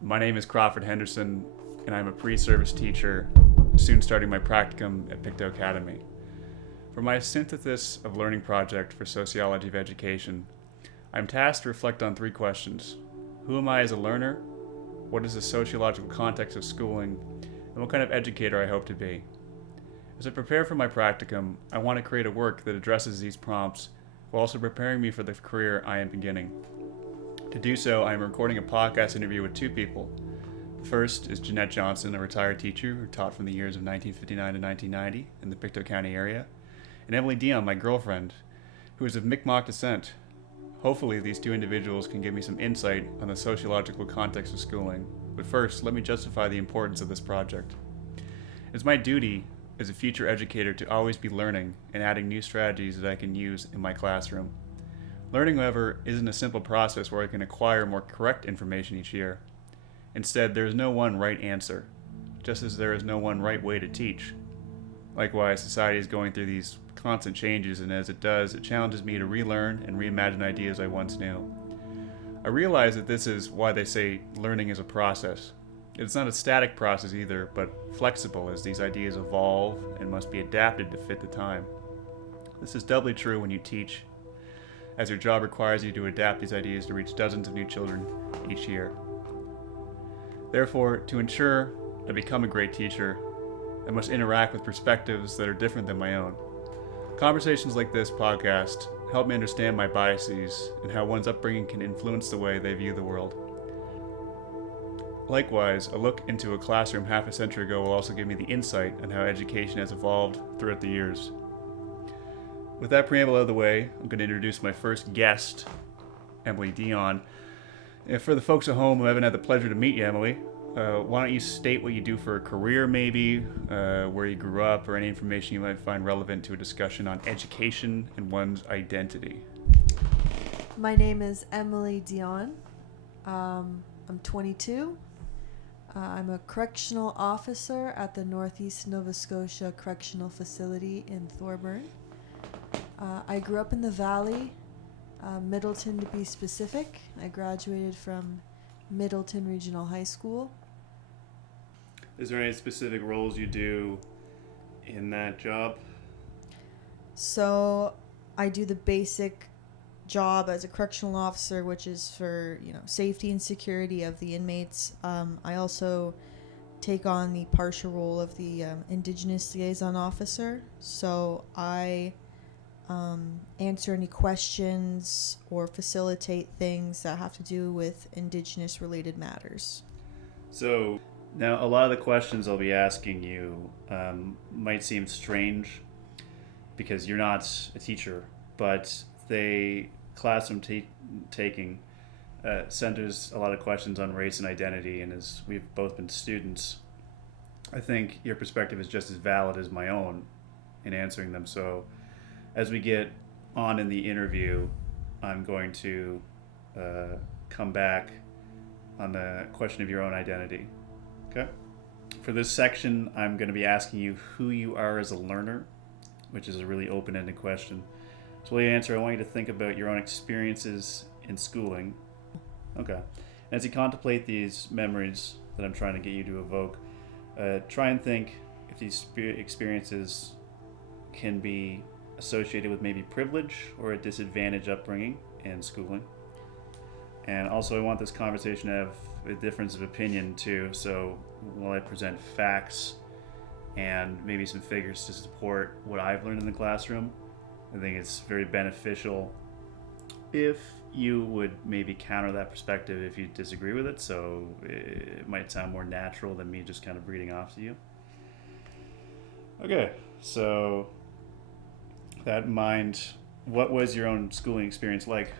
My name is Crawford Henderson, and I'm a pre-service teacher, soon starting my practicum at Pictou Academy. For my synthesis of learning project for sociology of education, I'm tasked to reflect on three questions. Who am I as a learner? What is the sociological context of schooling? And what kind of educator I hope to be? As I prepare for my practicum, I want to create a work that addresses these prompts while also preparing me for the career I am beginning. To do so, I am recording a podcast interview with two people. The first is Jeanette Johnson, a retired teacher who taught from the years of 1959 to 1990 in the Pictou County area, and Emily Dion, my girlfriend, who is of Mi'kmaq descent. Hopefully, these two individuals can give me some insight on the sociological context of schooling. But first, let me justify the importance of this project. It's my duty as a future educator to always be learning and adding new strategies that I can use in my classroom. Learning, however, isn't a simple process where I can acquire more correct information each year. Instead, there is no one right answer, just as there is no one right way to teach. Likewise, society is going through these constant changes, and as it does, it challenges me to relearn and reimagine ideas I once knew. I realize that this is why they say learning is a process. It's not a static process either, but flexible as these ideas evolve and must be adapted to fit the time. This is doubly true when you teach, as your job requires you to adapt these ideas to reach dozens of new children each year. Therefore, to ensure I become a great teacher, I must interact with perspectives that are different than my own. Conversations like this podcast help me understand my biases and how one's upbringing can influence the way they view the world. Likewise, a look into a classroom half a century ago will also give me the insight on how education has evolved throughout the years. With that preamble out of the way, I'm going to introduce my first guest, Emily Dion. And for the folks at home who haven't had the pleasure to meet you, Emily, why don't you state what you do for a career, maybe, where you grew up, or any information you might find relevant to a discussion on education and one's identity. My name is Emily Dion. I'm 22. I'm a correctional officer at the Northeast Nova Scotia Correctional Facility in Thorburn. I grew up in the Valley, Middleton to be specific. I graduated from Middleton Regional High School. Is there any specific roles you do in that job? So I do the basic job as a correctional officer, which is for safety and security of the inmates. I also take on the partial role of the Indigenous liaison officer. So I answer any questions or facilitate things that have to do with Indigenous related matters. So now a lot of the questions I'll be asking you might seem strange because you're not a teacher, but classroom taking centers a lot of questions on race and identity, and as we've both been students, I think your perspective is just as valid as my own in answering them. So as we get on in the interview, I'm going to come back on the question of your own identity. Okay? For this section, I'm going to be asking you who you are as a learner, which is a really open-ended question. So while you answer, I want you to think about your own experiences in schooling. Okay. And as you contemplate these memories that I'm trying to get you to evoke, try and think if these experiences can be associated with maybe privilege or a disadvantaged upbringing in schooling. And also I want this conversation to have a difference of opinion too, so while I present facts and maybe some figures to support what I've learned in the classroom, I think it's very beneficial if you would maybe counter that perspective if you disagree with it, so it might sound more natural than me just kind of reading off to you. Okay, so that in mind, what was your own schooling experience like?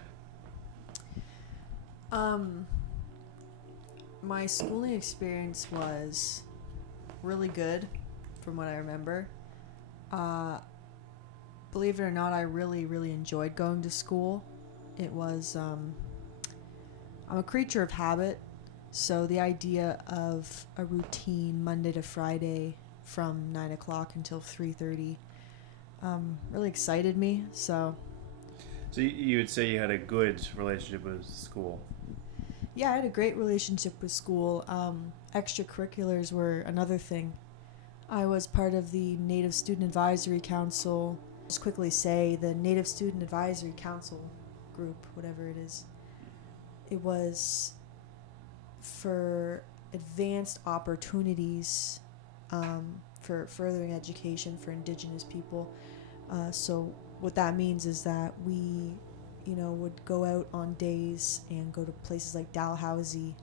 My schooling experience was really good from what I remember. Believe it or not, I really, really enjoyed going to school. It was, I'm a creature of habit, so the idea of a routine Monday to Friday from 9 o'clock until 3:30 really excited me. So you would say you had a good relationship with school? Yeah, I had a great relationship with school. Extracurriculars were another thing. I was part of the Native Student Advisory Council. Just quickly say the Native Student Advisory Council group, whatever it is, it was for advanced opportunities for furthering education for Indigenous people. So what that means is that we, would go out on days and go to places like Dalhousie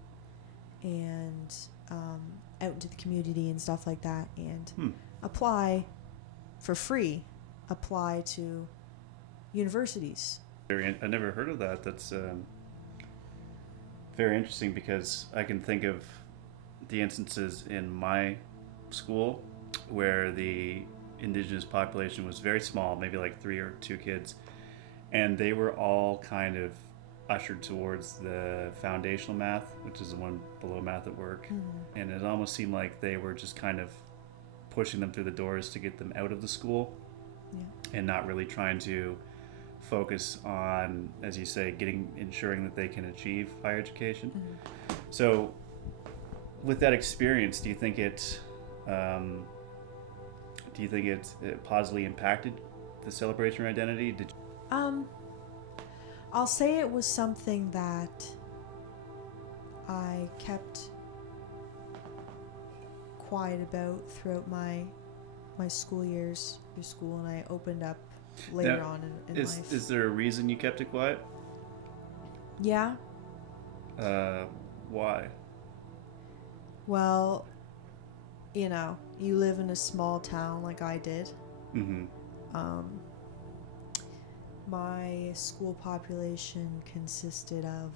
and out into the community and stuff like that, and apply for free, apply to universities. I never heard of that. That's very interesting, because I can think of the instances in my school where the Indigenous population was very small, maybe like 3 or 2 kids, and they were all kind of ushered towards the foundational math, which is the one below math at work. And it almost seemed like they were just kind of pushing them through the doors to get them out of the school, and not really trying to focus on, as you say, ensuring that they can achieve higher education. So with that experience, do you think it positively impacted the celebration of identity? I'll say it was something that I kept quiet about throughout my school years through school, and I opened up later on in life. Is there a reason you kept it quiet? Yeah. Why? Well, you live in a small town like I did. My school population consisted of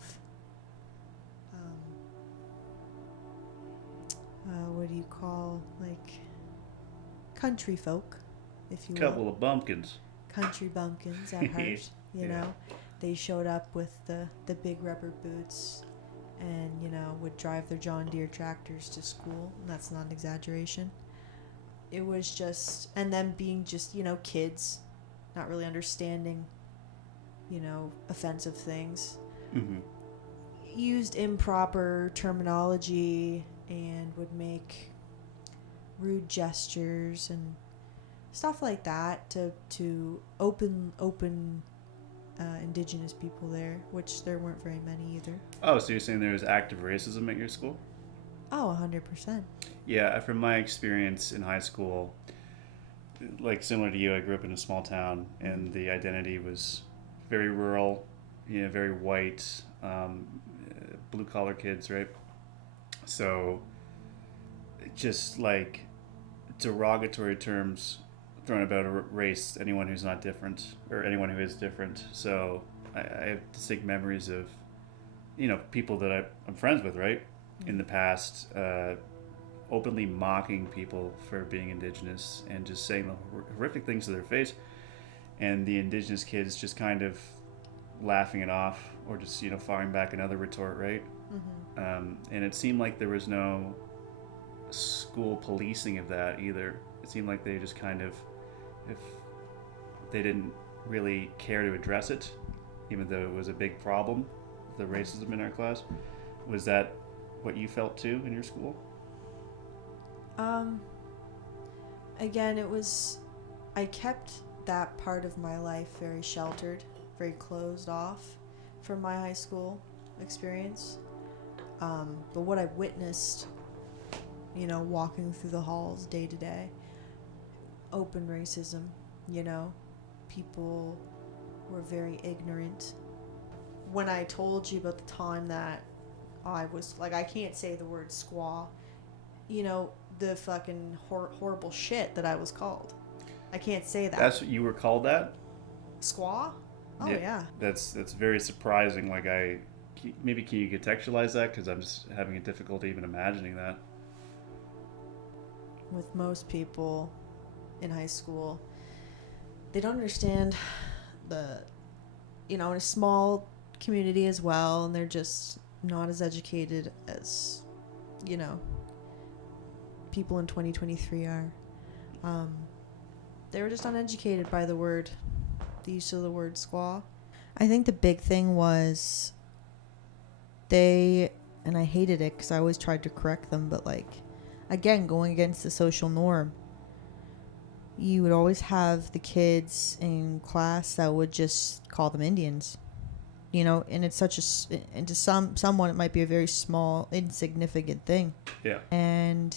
what do you call, like, country folk, if you will. Couple of bumpkins. Country bumpkins at heart. You know, they showed up with the big rubber boots and, would drive their John Deere tractors to school. And that's not an exaggeration. It was just, and them being just, kids, not really understanding, offensive things. Used improper terminology and would make rude gestures and stuff like that to open Indigenous people there, which there weren't very many either. Oh, so you're saying there was active racism at your school? Oh, 100%. Yeah, from my experience in high school, like similar to you, I grew up in a small town, and the identity was very rural, very white, blue-collar kids, right? So just like derogatory terms thrown about a race, anyone who's not different, or anyone who is different. So I have distinct memories of, people that I'm friends with, right, in the past, openly mocking people for being Indigenous and just saying the horrific things to their face, and the Indigenous kids just kind of laughing it off, or just firing back another retort, right? And it seemed like there was no school policing of that either. It seemed like they just kind of, if they didn't really care to address it, even though it was a big problem, the racism in our class. Was that what you felt too in your school? Again, I kept that part of my life very sheltered, very closed off from my high school experience. But what I witnessed, walking through the halls day to day, open racism, people were very ignorant. When I told you about the time that I was, like, I can't say the word squaw, the fucking horrible shit that I was called. I can't say that. That's what you were called that? Squaw? Oh, yeah. That's very surprising. Like, maybe can you contextualize that? Because I'm just having a difficulty even imagining that. With most people in high school, they don't understand in a small community as well, and they're just not as educated as, people in 2023 are. They were just uneducated by the use of the word squaw. I think the big thing was and I hated it because I always tried to correct them, but like, again, going against the social norm, you would always have the kids in class that would just call them Indians, and it's and to someone it might be a very small, insignificant thing. Yeah. And,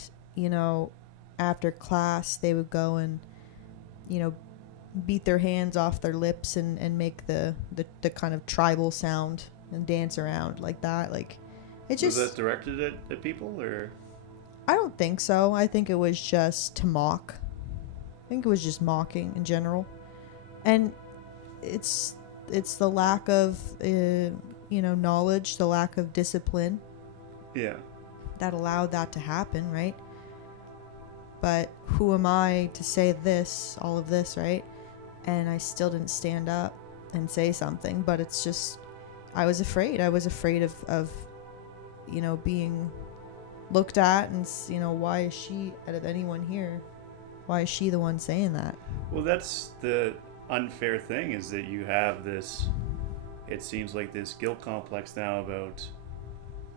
after class, they would go and, beat their hands off their lips and make the kind of tribal sound and dance around like that. Like, it just... Was that directed at people, or? I don't think so. I think it was just to mock. I think it was just mocking in general. And it's the lack of, knowledge, the lack of discipline. Yeah. That allowed that to happen, right? But who am I to say all of this, right? And I still didn't stand up and say something, but it's just, I was afraid. I was afraid of being looked at and, why is she, out of anyone here, why is she the one saying that? Well, that's the unfair thing, is that you have this, it seems like this guilt complex now about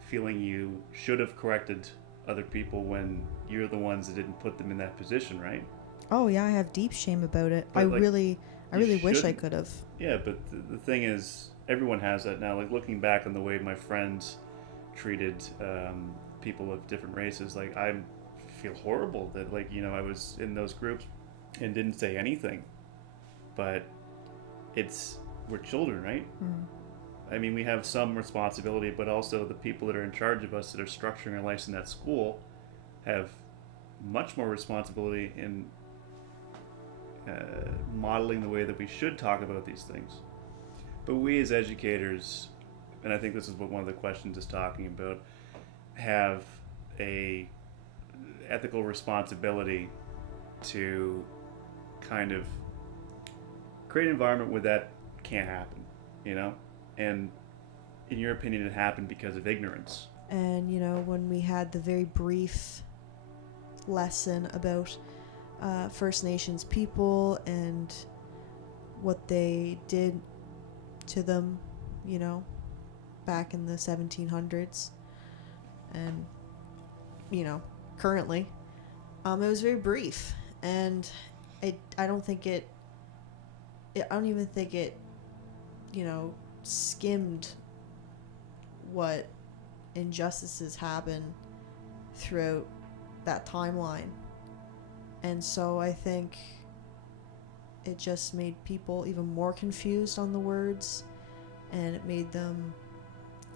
feeling you should have corrected other people when you're the ones that didn't put them in that position, right? Oh yeah, I have deep shame about it. But, I like, really wish I could have. Yeah, but the thing is, everyone has that now. Like, looking back on the way my friends treated people of different races, like, I feel horrible that, like, I was in those groups and didn't say anything. But we're children, right? I mean, we have some responsibility, but also the people that are in charge of us, that are structuring our lives in that school, have much more responsibility in modeling the way that we should talk about these things. But we as educators, and I think this is what one of the questions is talking about, have a ethical responsibility to kind of create an environment where that can't happen, And in your opinion, it happened because of ignorance. And, when we had the very brief lesson about First Nations people and what they did to them, back in the 1700s and, currently, it was very brief. And I don't even think it, skimmed what injustices happen throughout that timeline. And so I think it just made people even more confused on the words, and it made them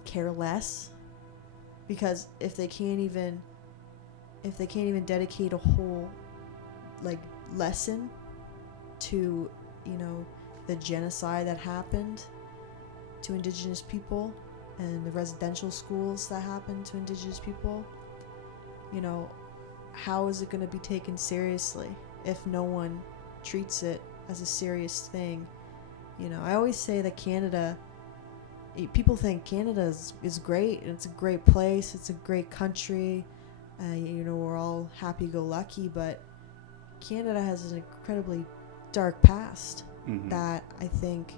care less, because if they can't even dedicate a whole lesson to the genocide that happened to Indigenous people and the residential schools that happened to Indigenous people, how is it going to be taken seriously if no one treats it as a serious thing? I always say that people think Canada is great, and it's a great place, it's a great country, we're all happy-go-lucky, but Canada has an incredibly dark past that I think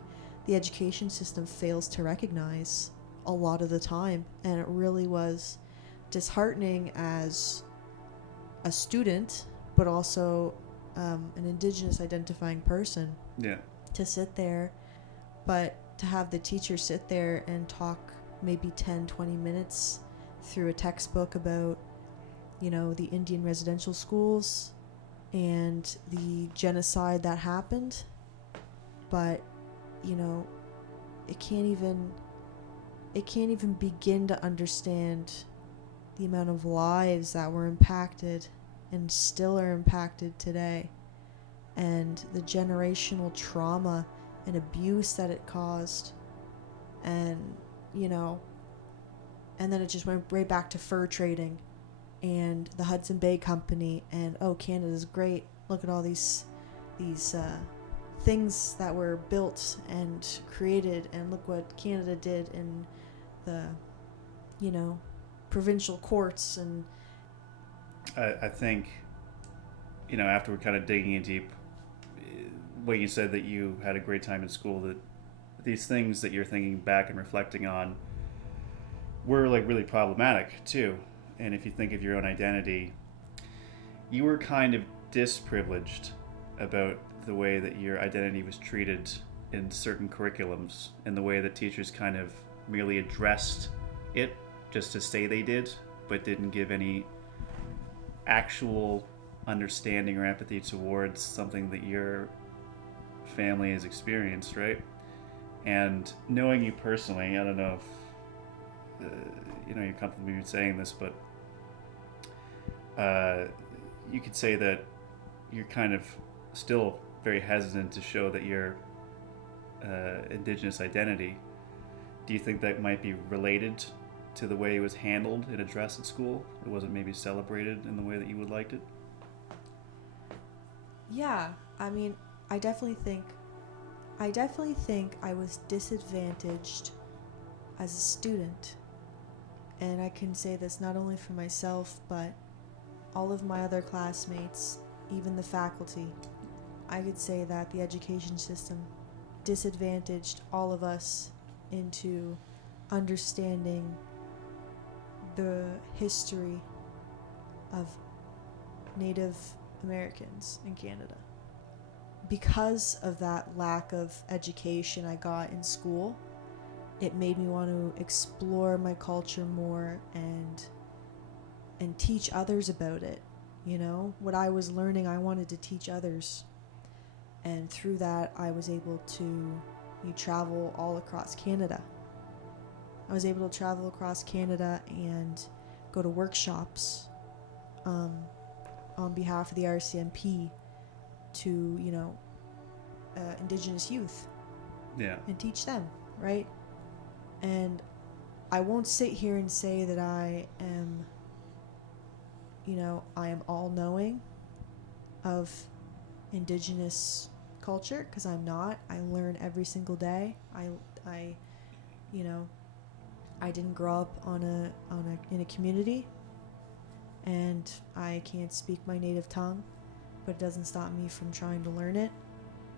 the education system fails to recognize a lot of the time. And it really was disheartening as a student, but also an Indigenous identifying person, to sit there, but to have the teacher sit there and talk maybe 10-20 minutes through a textbook about the Indian residential schools and the genocide that happened, but it can't even begin to understand the amount of lives that were impacted and still are impacted today, and the generational trauma and abuse that it caused. And and then it just went right back to fur trading and the Hudson Bay Company, and Canada's great, look at all these things that were built and created, and look what Canada did in the provincial courts. And I think after we're kind of digging in deep, when you said that you had a great time in school, that these things that you're thinking back and reflecting on, were like really problematic too. And if you think of your own identity, you were kind of disprivileged about the way that your identity was treated in certain curriculums, and the way that teachers kind of merely addressed it just to say they did, but didn't give any actual understanding or empathy towards something that your family has experienced, right? And knowing you personally, I don't know if you're comfortable with me saying this, but you could say that you're kind of still very hesitant to show that your Indigenous identity. Do you think that might be related to the way it was handled and addressed at school? It wasn't maybe celebrated in the way that you would liked it? Yeah, I mean, I definitely think I was disadvantaged as a student. And I can say this not only for myself, but all of my other classmates, even the faculty. I could say that the education system disadvantaged all of us into understanding the history of Native Americans in Canada. Because of that lack of education I got in school, it made me want to explore my culture more and teach others about it. You know, what I was learning, I wanted to teach others. And through that, I was able to travel all across Canada. I was able to travel across Canada and go to workshops on behalf of the RCMP to, Indigenous youth. Yeah. And teach them, right? And I won't sit here and say that I am all-knowing of Indigenous culture, because I'm not. I learn every single day. I didn't grow up in a community, and I can't speak my native tongue, but it doesn't stop me from trying to learn it.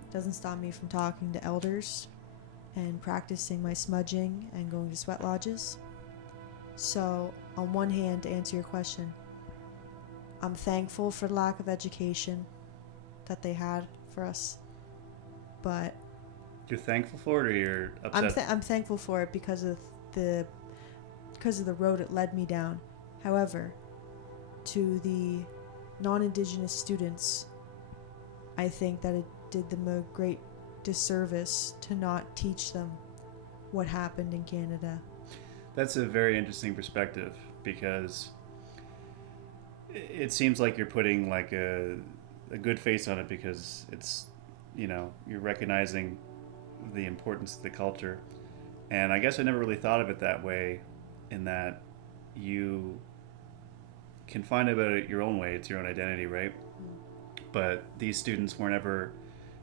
It doesn't stop me from talking to elders and practicing my smudging and going to sweat lodges. So, on one hand, to answer your question, I'm thankful for the lack of education that they had for us, but you're thankful for it, or you're upset? I'm thankful for it because of the road it led me down. However, to the non-Indigenous students, I think that it did them a great disservice to not teach them what happened in Canada. That's a very interesting perspective, because it seems like you're putting like a good face on it, because it's, you're recognizing the importance of the culture. And I guess I never really thought of it that way, in that you can find out about it your own way. It's your own identity, right? But these students weren't ever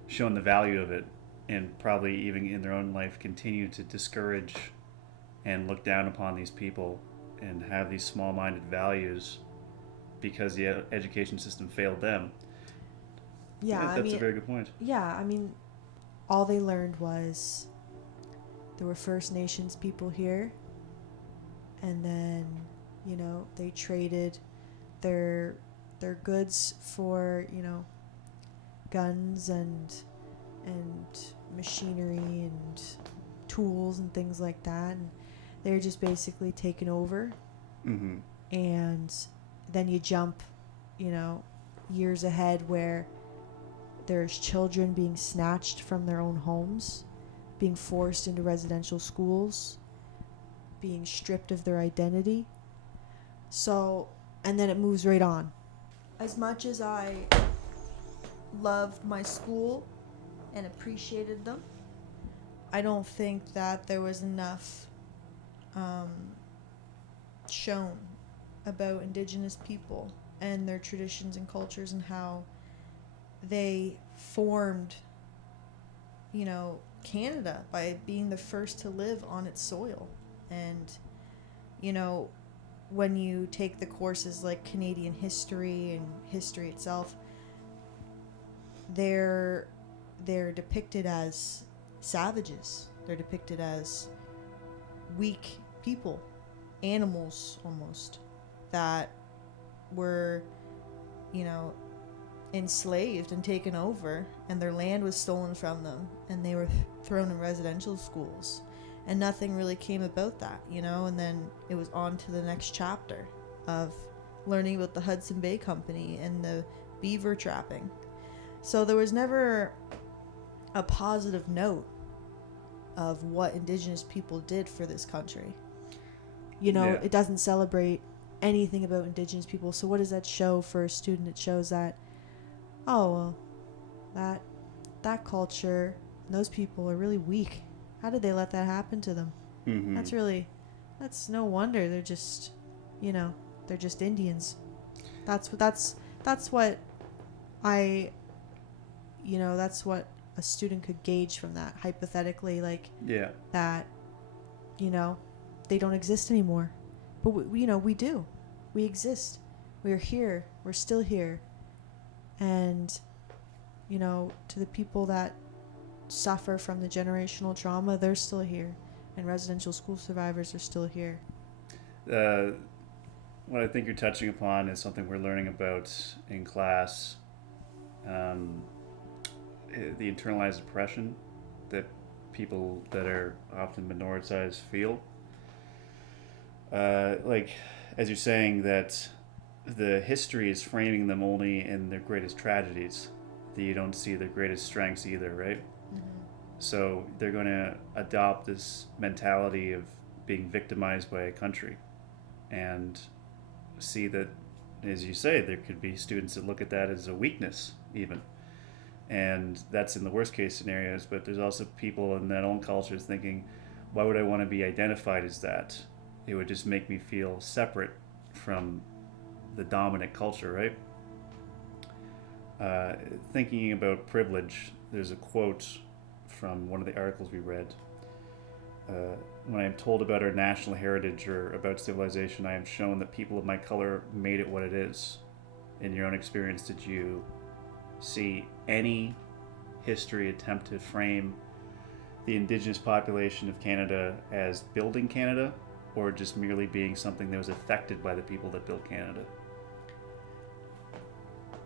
shown the value of it, and probably even in their own life continue to discourage and look down upon these people and have these small-minded values because the education system failed them. Yeah, that's a very good point. Yeah, I mean, all they learned was there were First Nations people here, and then, they traded their goods for, guns and machinery and tools and things like that, and they're just basically taken over. Mm-hmm. And then you jump, years ahead, where there's children being snatched from their own homes, being forced into residential schools, being stripped of their identity. So, and then it moves right on. As much as I loved my school and appreciated them, I don't think that there was enough shown about Indigenous people and their traditions and cultures, and how they formed, Canada by being the first to live on its soil. And, when you take the courses like Canadian history and history itself, they're depicted as savages. They're depicted as weak people. animals almost that were, you know, enslaved and taken over, and their land was stolen from them, and they were thrown in residential schools, and nothing really came about that, you know. And then it was on to the next chapter of learning about the Hudson Bay Company and the beaver trapping. So there was never a positive note of what Indigenous people did for this country. You know, It doesn't celebrate anything about Indigenous people. So what does that show for a student? It shows that, oh, well, that culture, those people are really weak. How did they let that happen to them? Mm-hmm. That's no wonder. They're just, you know, they're just Indians. That's what I, you know, that's what a student could gauge from that, hypothetically, like, that, you know, they don't exist anymore. But we, you know, we do. We exist. We're here. We're still here. And, you know, to the people that suffer from the generational trauma, they're still here. And residential school survivors are still here. What I think you're touching upon is something we're learning about in class. The internalized oppression that people that are often minoritized feel. Like, as you're saying, that the history is framing them only in their greatest tragedies, that you don't see their greatest strengths either, right? Mm-hmm. So they're going to adopt this mentality of being victimized by a country and see that, as you say, there could be students that look at that as a weakness even. And that's in the worst case scenarios, but there's also people in that own culture thinking, why would I want to be identified as that? It would just make me feel separate from the dominant culture, right? Thinking about privilege, there's a quote from one of the articles we read. When I am told about our national heritage or about civilization, I am shown that people of my color made it what it is. In your own experience, did you see any history attempt to frame the Indigenous population of Canada as building Canada, or just merely being something that was affected by the people that built Canada?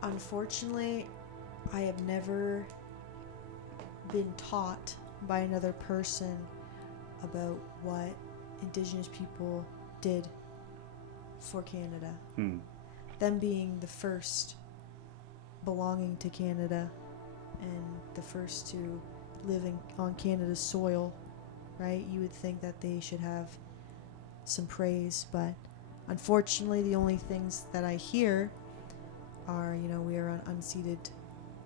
Unfortunately, I have never been taught by another person about what Indigenous people did for Canada. Them being the first belonging to Canada and the first to living on Canada's soil, right? You would think that they should have some praise, but unfortunately the only things that I hear are, you know, we are on unceded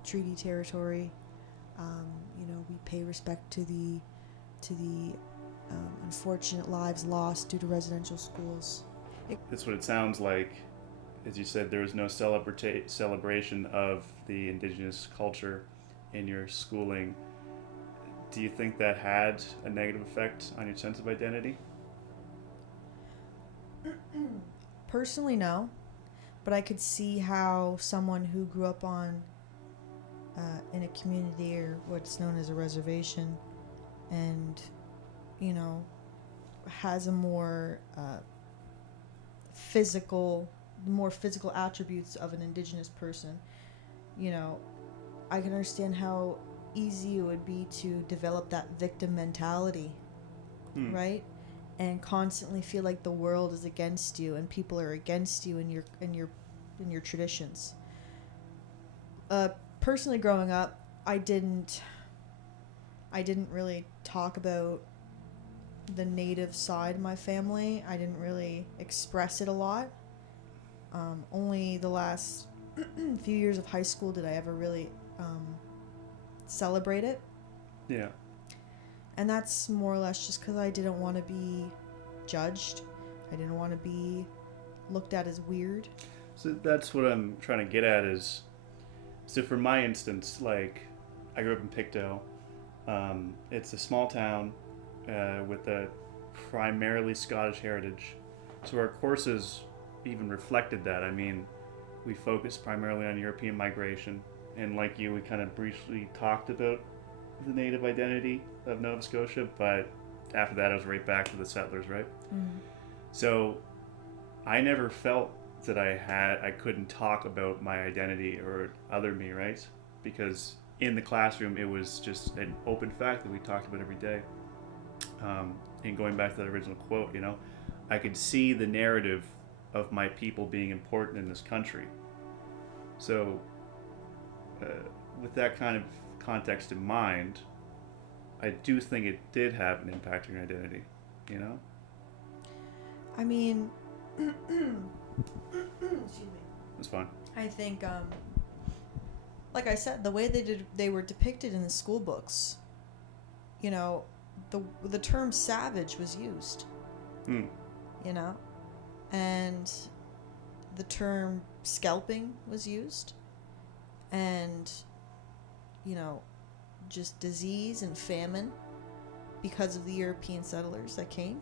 treaty territory. You know, we pay respect to the unfortunate lives lost due to residential schools. That's what it sounds like. As you said, there was no celebration of the Indigenous culture in your schooling. Do you think that had a negative effect on your sense of identity? Personally, no. But I could see how someone who grew up on in a community or what's known as a reservation and, you know, has a more physical attributes of an Indigenous person, you know, I can understand how easy it would be to develop that victim mentality, right? And constantly feel like the world is against you and people are against you and your traditions. Personally, growing up, I didn't really talk about the Native side of my family. I didn't really express it a lot. Only the last few years of high school did I ever really celebrate it. Yeah. And that's more or less just because I didn't want to be judged. I didn't want to be looked at as weird. So that's what I'm trying to get at is, so for my instance, like, I grew up in Pictou. It's a small town with a primarily Scottish heritage. So our courses even reflected that. I mean, we focused primarily on European migration. And like you, we kind of briefly talked about the Native identity of Nova Scotia, but after that, it was right back to the settlers, right? So I never felt that I couldn't talk about my identity or other me, right? Because in the classroom, it was just an open fact that we talked about every day. And going back to that original quote, I could see the narrative of my people being important in this country. So, with that kind of context in mind, I do think it did have an impact on your identity, I mean, excuse me. That's fine. I think, like I said, the way they were depicted in the school books, the term savage was used, and the term scalping was used, and, just disease and famine because of the European settlers that came.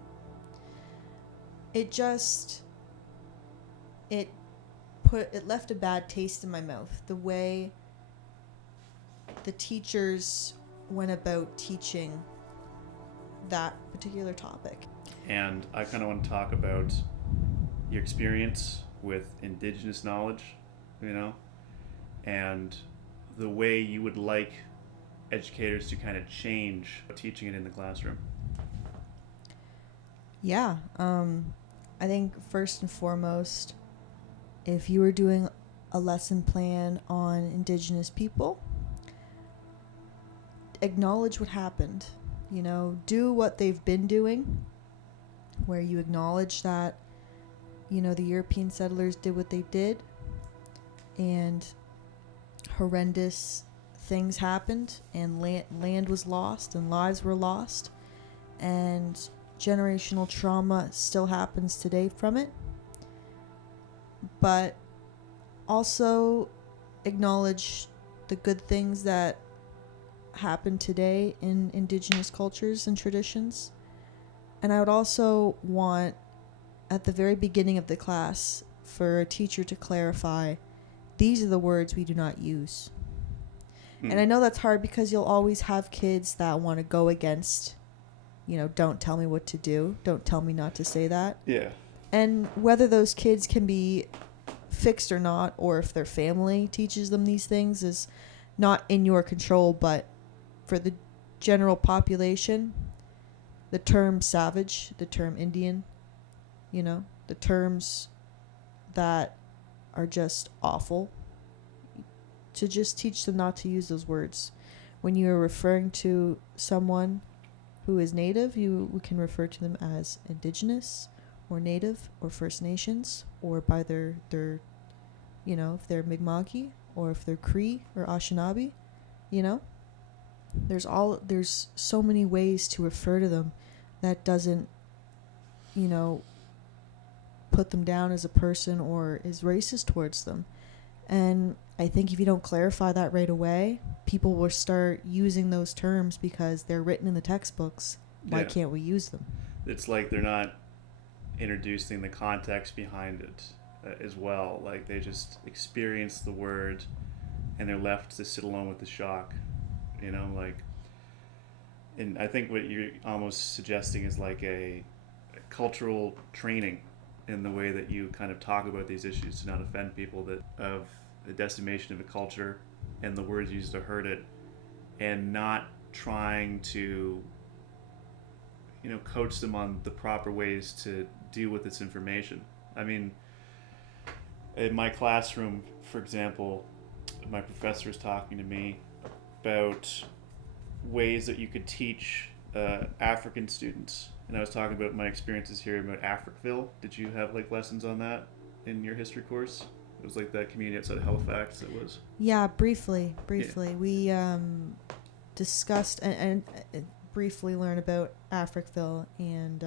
It left a bad taste in my mouth, the way the teachers went about teaching that particular topic. And I kind of want to talk about your experience with Indigenous knowledge, and the way you would like educators to kind of change teaching it in the classroom. Yeah, I think first and foremost, if you were doing a lesson plan on Indigenous people, acknowledge what happened. Do what they've been doing, where you acknowledge that, the European settlers did what they did, and horrendous things happened, and land was lost, and lives were lost, and generational trauma still happens today from it. But also acknowledge the good things that happen today in Indigenous cultures and traditions. And I would also want, at the very beginning of the class, for a teacher to clarify, these are the words we do not use. And I know that's hard because you'll always have kids that want to go against, don't tell me what to do, don't tell me not to say that. Yeah. And whether those kids can be fixed or not, or if their family teaches them these things, is not in your control. But for the general population, the term savage, the term Indian, the terms that are just awful, to just teach them not to use those words. When you're referring to someone who is Native, we can refer to them as Indigenous or Native or First Nations, or by their if they're Mi'kmaq, or if they're Cree or Anishinaabe, there's so many ways to refer to them that doesn't, put them down as a person or is racist towards them. And I think if you don't clarify that right away, people will start using those terms because they're written in the textbooks. Why can't we use them? It's like they're not introducing the context behind it as well. Like they just experience the word and they're left to sit alone with the shock, and I think what you're almost suggesting is like a cultural training in the way that you kind of talk about these issues to not offend people, that of the decimation of a culture and the words used to hurt it, and not trying to coach them on the proper ways to deal with this information. I mean, in my classroom, for example, my professor was talking to me about ways that you could teach African students, and I was talking about my experiences here about Africville. Did you have lessons on that in your history course? It was like that community outside of Halifax. It was. Yeah, briefly. Yeah. We discussed and briefly learned about Africville and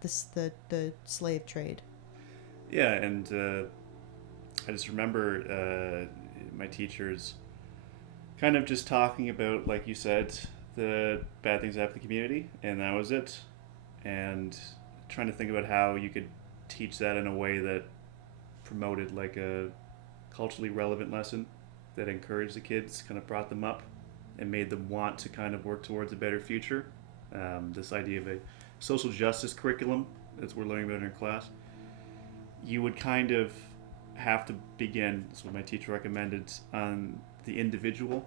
the slave trade. Yeah, and I just remember my teachers kind of just talking about, like you said, the bad things that happen in the community, and that was it. And trying to think about how you could teach that in a way that promoted like a culturally relevant lesson that encouraged the kids, kind of brought them up and made them want to kind of work towards a better future. This idea of a social justice curriculum as we're learning about in our class, you would kind of have to begin, that's what my teacher recommended, on the individual,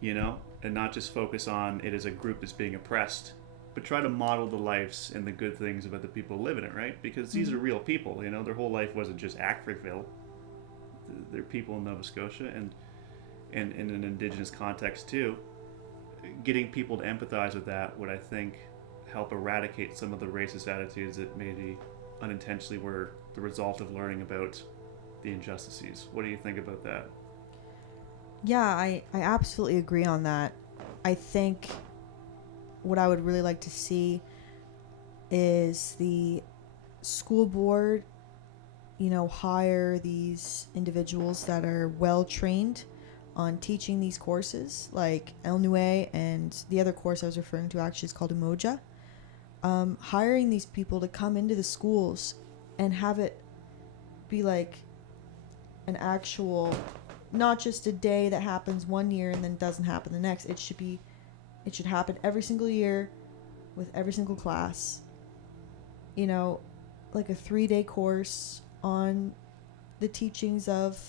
you know, and not just focus on it as a group that's being oppressed, but try to model the lives and the good things about the people who live in it, right? Because these are real people, you know, their whole life wasn't just Acfreville. They're people in Nova Scotia, and in an Indigenous context too. Getting people to empathize with that would, I think, help eradicate some of the racist attitudes that maybe unintentionally were the result of learning about the injustices. What do you think about that? Yeah, I absolutely agree on that. I think what I would really like to see is the school board, you know, hire these individuals that are well trained on teaching these courses, like El Nue, and the other course I was referring to actually is called Umoja. Hiring these people to come into the schools and have it be like an actual, not just a day that happens one year and then doesn't happen the next. It should happen every single year with every single class. You know, like a 3-day course on the teachings of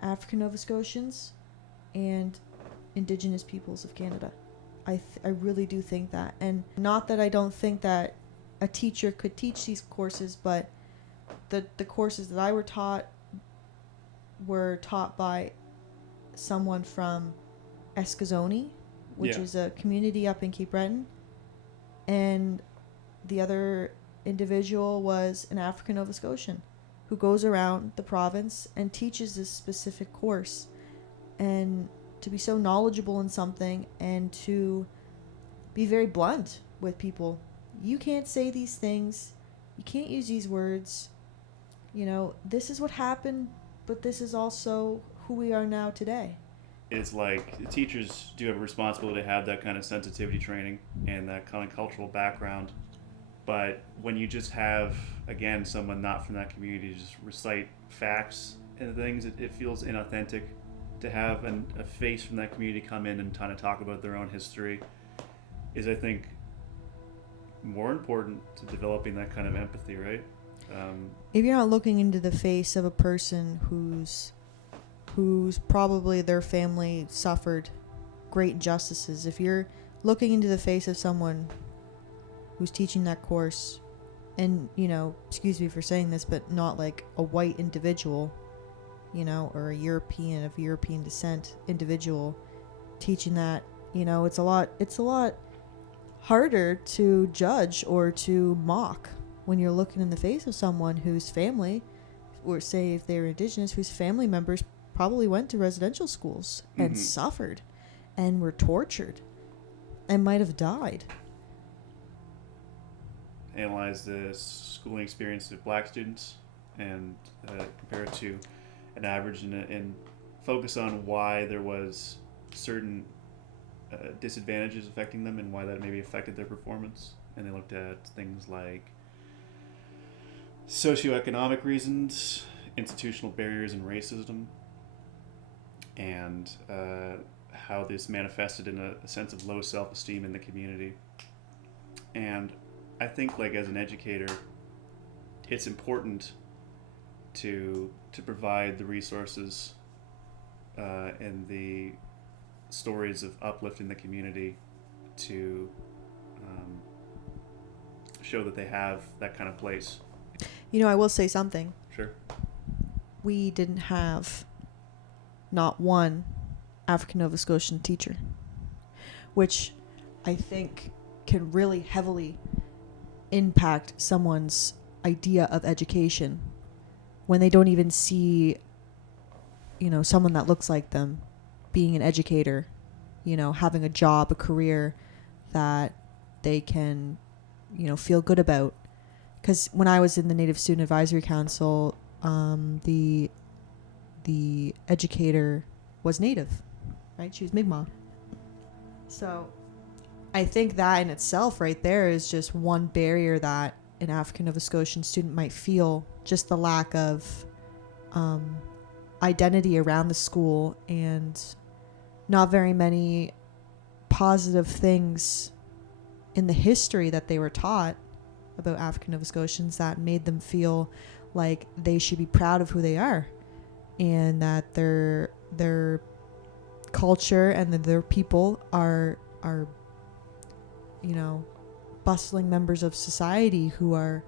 African Nova Scotians and Indigenous peoples of Canada. I really do think that. And not that I don't think that a teacher could teach these courses, but the courses that I were taught by someone from Eskazoni, which is a community up in Cape Breton, and the other individual was an African Nova Scotian who goes around the province and teaches this specific course. And to be so knowledgeable in something and to be very blunt with people. You can't say these things. You can't use these words. You know, this is what happened, but this is also who we are now today. It's like teachers do have a responsibility to have that kind of sensitivity training and that kind of cultural background. But when you just have, again, someone not from that community just recite facts and things, it feels inauthentic. To have a face from that community come in and kind of talk about their own history is, I think, more important to developing that kind of empathy, right? If you're not looking into the face of a person who's probably their family suffered great injustices, if you're looking into the face of someone who's teaching that course, and, you know, excuse me for saying this, but not like a white individual, you know, or a European of European descent individual teaching that, you know, it's a lot harder to judge or to mock when you're looking in the face of someone whose family, or say if they're Indigenous, whose family members probably went to residential schools and suffered and were tortured and might have died. Analyze the schooling experience of black students and compare it to an average and focus on why there was certain disadvantages affecting them and why that maybe affected their performance. And they looked at things like socioeconomic reasons, institutional barriers and racism, and how this manifested in a sense of low self-esteem in the community. And I think, like, as an educator, it's important to provide the resources and the stories of uplifting the community to show that they have that kind of place. You know, I will say something. Sure. We didn't have not one African Nova Scotian teacher, which I think can really heavily impact someone's idea of education when they don't even see, you know, someone that looks like them being an educator, you know, having a job, a career that they can, you know, feel good about. Because when I was in the Native Student Advisory Council, the educator was Native, right? She was Mi'kmaq. So I think that in itself right there is just one barrier that an African Nova Scotian student might feel, just the lack of identity around the school and not very many positive things in the history that they were taught about African Nova Scotians that made them feel like they should be proud of who they are, and that their culture and that their people are bustling members of society who are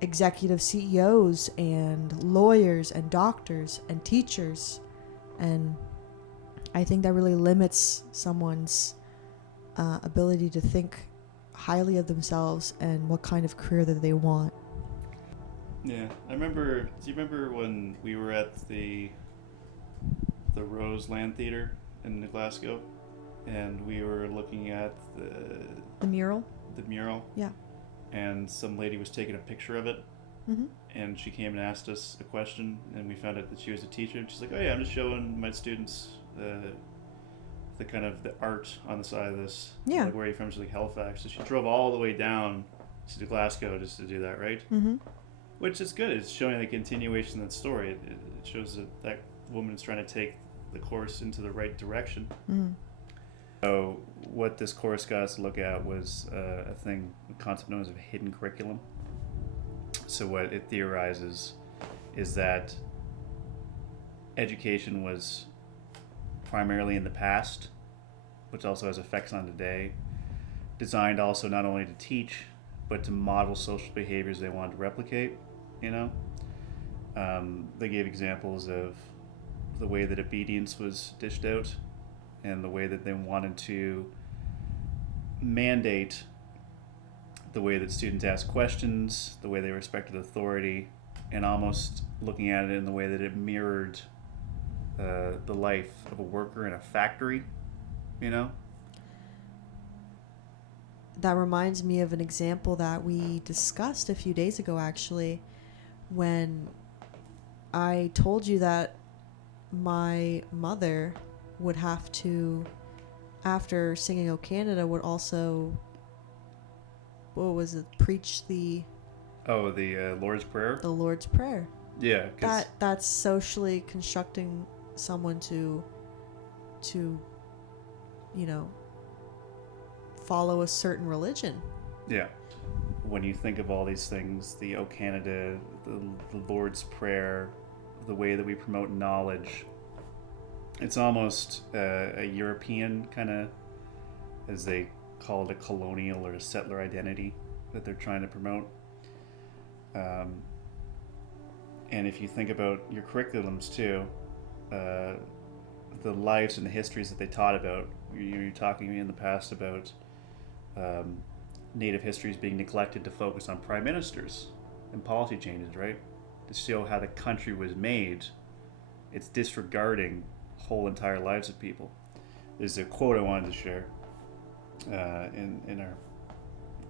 executive CEOs and lawyers and doctors and teachers. And I think that really limits someone's ability to think highly of themselves and what kind of career that they want. Yeah, do you remember when we were at the Roseland Theatre in Glasgow, and we were looking at The mural? the mural? Yeah. And some lady was taking a picture of it, Mm-hmm. and she came and asked us a question, and we found out that she was a teacher, and she's like, oh yeah, I'm just showing my students the kind of the art on the side of this. Yeah. Like, where are you from? She's like, Halifax. So she drove all the way down to Glasgow just to do that, right? Mm-hmm. Which is good. It's showing the continuation of that story. It shows that woman is trying to take the course into the right direction. Mm-hmm. So what this course got us to look at was a concept known as a hidden curriculum. So what it theorizes is that education was primarily in the past, which also has effects on today, designed also not only to teach, but to model social behaviors they wanted to replicate, They gave examples of the way that obedience was dished out and the way that they wanted to mandate the way that students ask questions, the way they respected authority, and almost looking at it in the way that it mirrored the life of a worker in a factory, That reminds me of an example that we discussed a few days ago, actually, when I told you that my mother would have to, after singing O Canada, would also, preach the Lord's Prayer. The Lord's Prayer. Yeah, That's socially constructing someone to follow a certain religion. Yeah. When you think of all these things, the O Canada, the Lord's Prayer, the way that we promote knowledge, it's almost a European kind of, as they call it, a colonial or a settler identity that they're trying to promote. And if you think about your curriculums too, the lives and the histories that they taught about, you're talking in the past about Native histories being neglected to focus on prime ministers and policy changes, right? To show how the country was made, it's disregarding whole entire lives of people. There's a quote I wanted to share in our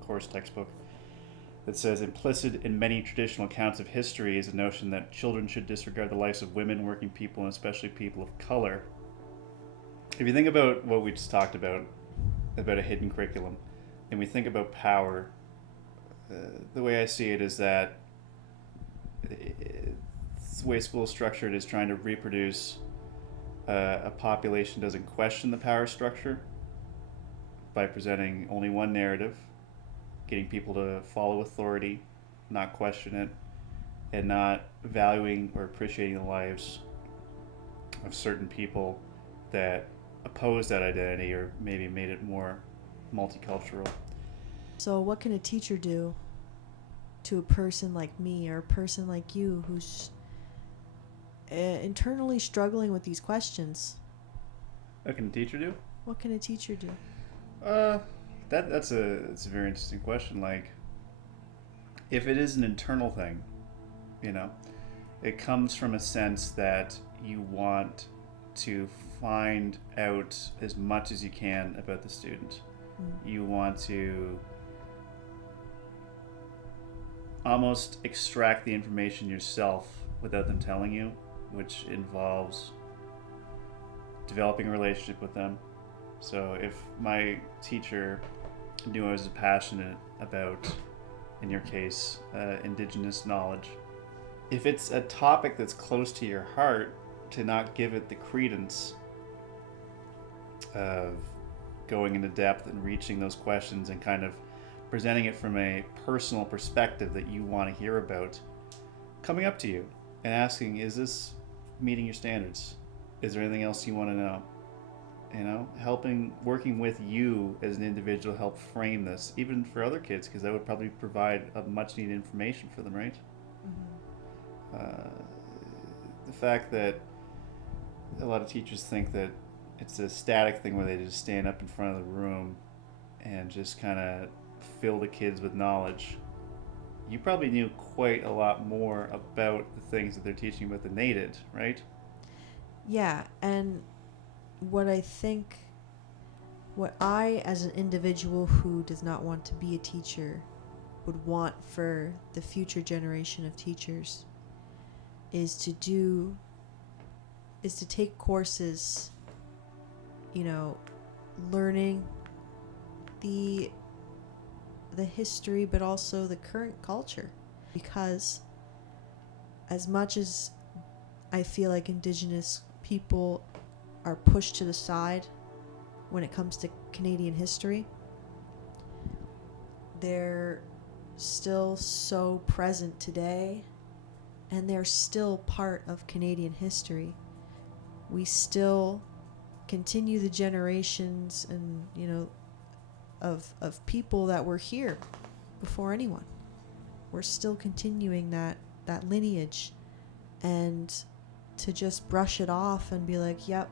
course textbook that says, implicit in many traditional accounts of history is a notion that children should disregard the lives of women, working people, and especially people of color. If you think about what we just talked about a hidden curriculum, and we think about power, the way I see it is that the way school is structured is trying to reproduce a population doesn't question the power structure by presenting only one narrative, getting people to follow authority, not question it, and not valuing or appreciating the lives of certain people that oppose that identity or maybe made it more multicultural. So what can a teacher do to a person like me or a person like you who's internally struggling with these questions? What can a teacher do? What can a teacher do? That's a very interesting question. Like, if it is an internal thing, it comes from a sense that you want to find out as much as you can about the student. You want to almost extract the information yourself without them telling you, which involves developing a relationship with them. So if my teacher knew I was passionate about, in your case, Indigenous knowledge, if it's a topic that's close to your heart, to not give it the credence of going into depth and reaching those questions and kind of presenting it from a personal perspective that you want to hear about, coming up to you and asking, is this meeting your standards? Is there anything else you want to know? You know, working with you as an individual, help frame this, even for other kids, because that would probably provide a much needed information for them, right? Mm-hmm. The fact that a lot of teachers think that it's a static thing where they just stand up in front of the room and just kind of fill the kids with knowledge. You probably knew quite a lot more about the things that they're teaching about than they did, right? Yeah, and what I, as an individual who does not want to be a teacher, would want for the future generation of teachers is to take courses, you know, learning the history, but also the current culture. Because as much as I feel like Indigenous people are pushed to the side when it comes to Canadian history, they're still so present today, and they're still part of Canadian history. We still continue the generations and, you know, of people that were here before anyone. We're still continuing that lineage, and to just brush it off and be like, yep,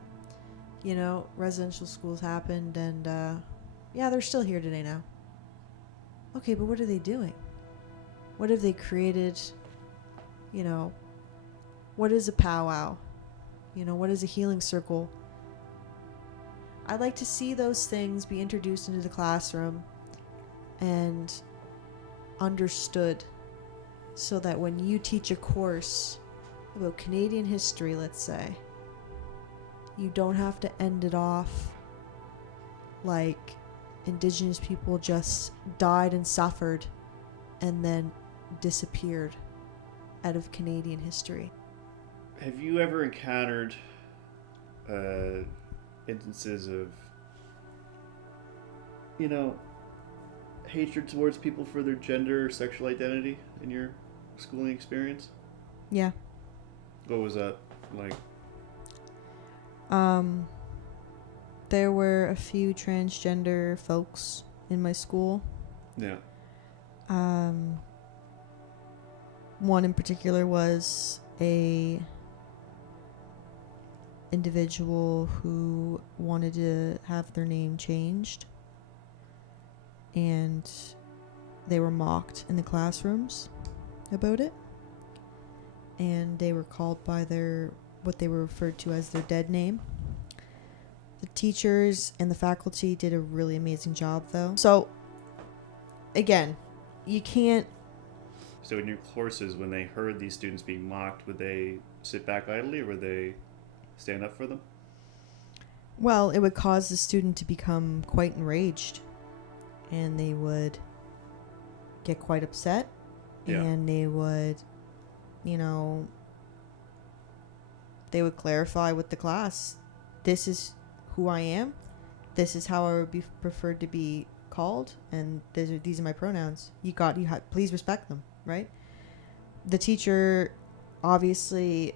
you know, residential schools happened, and yeah, they're still here today now. Okay, but what are they doing? What have they created? You know, what is a powwow? You know, what is a healing circle? I'd like to see those things be introduced into the classroom and understood, so that when you teach a course about Canadian history, let's say, you don't have to end it off like Indigenous people just died and suffered and then disappeared out of Canadian history. Have you ever encountered instances of, you know, hatred towards people for their gender or sexual identity in your schooling experience? Yeah. What was that like? There were a few transgender folks in my school. Yeah. One in particular was a individual who wanted to have their name changed, and they were mocked in the classrooms about it, and they were called by what they were referred to as their dead name. The teachers and the faculty did a really amazing job, though. So again, you can't. So in your courses, when they heard these students being mocked, would they sit back idly, or would they stand up for them? Well, it would cause the student to become quite enraged, and they would get quite upset, and they would, you know, they would clarify with the class, this is who I am, this is how I would be preferred to be called, and these are my pronouns. Please respect them, right? The teacher, obviously,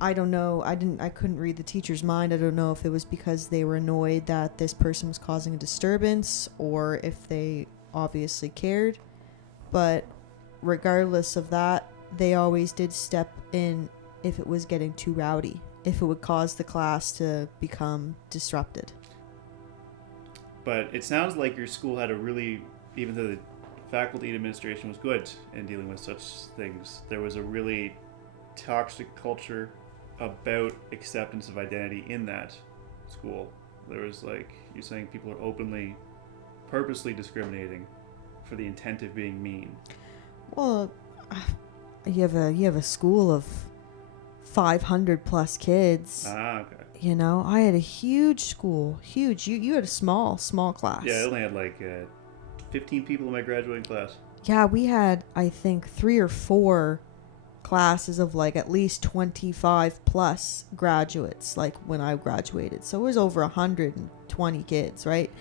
I don't know, I couldn't read the teacher's mind. I don't know if it was because they were annoyed that this person was causing a disturbance, or if they obviously cared. But regardless of that, they always did step in if it was getting too rowdy, if it would cause the class to become disrupted. But it sounds like your school had even though the faculty and administration was good in dealing with such things, there was a really toxic culture about acceptance of identity in that school. There was, like you're saying, people are purposely discriminating for the intent of being mean. Well, you have a school of 500 plus kids. Okay. You know, I had a huge school, huge. You had a small class. Yeah, I only had like 15 people in my graduating class. Yeah, we had, I think, 3 or 4 classes of like at least 25 plus graduates, like when I graduated. So it was over 120 kids, right?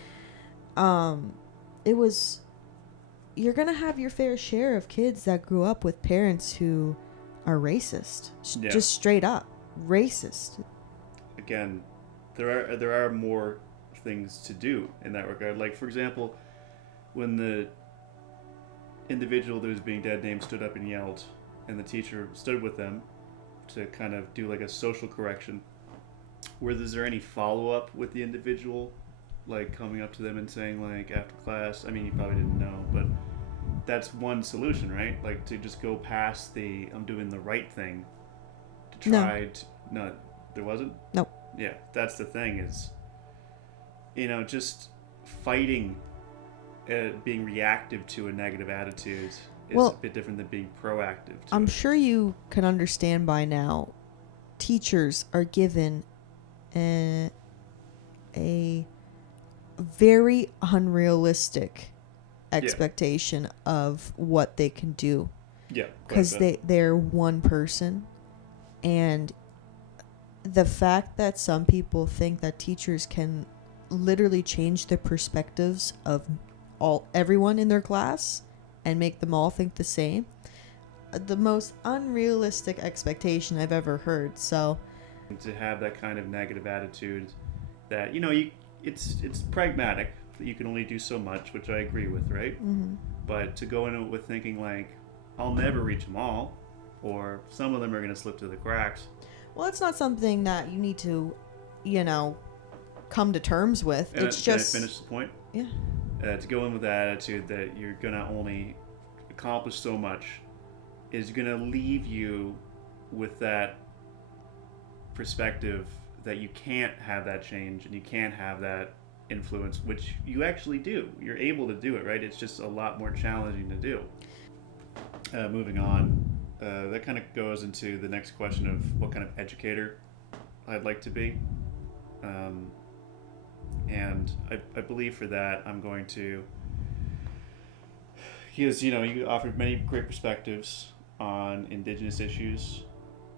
you're going to have your fair share of kids that grew up with parents who are racist. Yeah. Just straight up racist. Again, there are more things to do in that regard. Like, for example, when the individual that was being dead named stood up and yelled, and the teacher stood with them to kind of do like a social correction, is there any follow-up with the individual, like coming up to them and saying, like, after class, I mean, you probably didn't know, but that's one solution, right? Like, to just go past the I'm doing the right thing to try to... No, there wasn't? Nope. Yeah, that's the thing is, just fighting, being reactive to a negative attitude is a bit different than being proactive. I'm sure you can understand by now, teachers are given a very unrealistic expectation of what they can do. Yeah. Because they're one person. And the fact that some people think that teachers can literally change the perspectives of everyone in their class and make them all think the same, the most unrealistic expectation I've ever heard. So to have that kind of negative attitude that it's pragmatic, that you can only do so much, which I agree with, right? Mm-hmm. But to go into it with thinking like, I'll never reach them all, or some of them are going to slip through the cracks. Well, it's not something that you need to come to terms with. And it's just... Can I finish the point? Yeah. To go in with that attitude that you're going to only accomplish so much is going to leave you with that perspective that you can't have that change and you can't have that influence, which you actually do. You're able to do it, right? It's just a lot more challenging to do. Moving on, that kind of goes into the next question of what kind of educator I'd like to be. And I believe for that I'm going to, because you offered many great perspectives on Indigenous issues,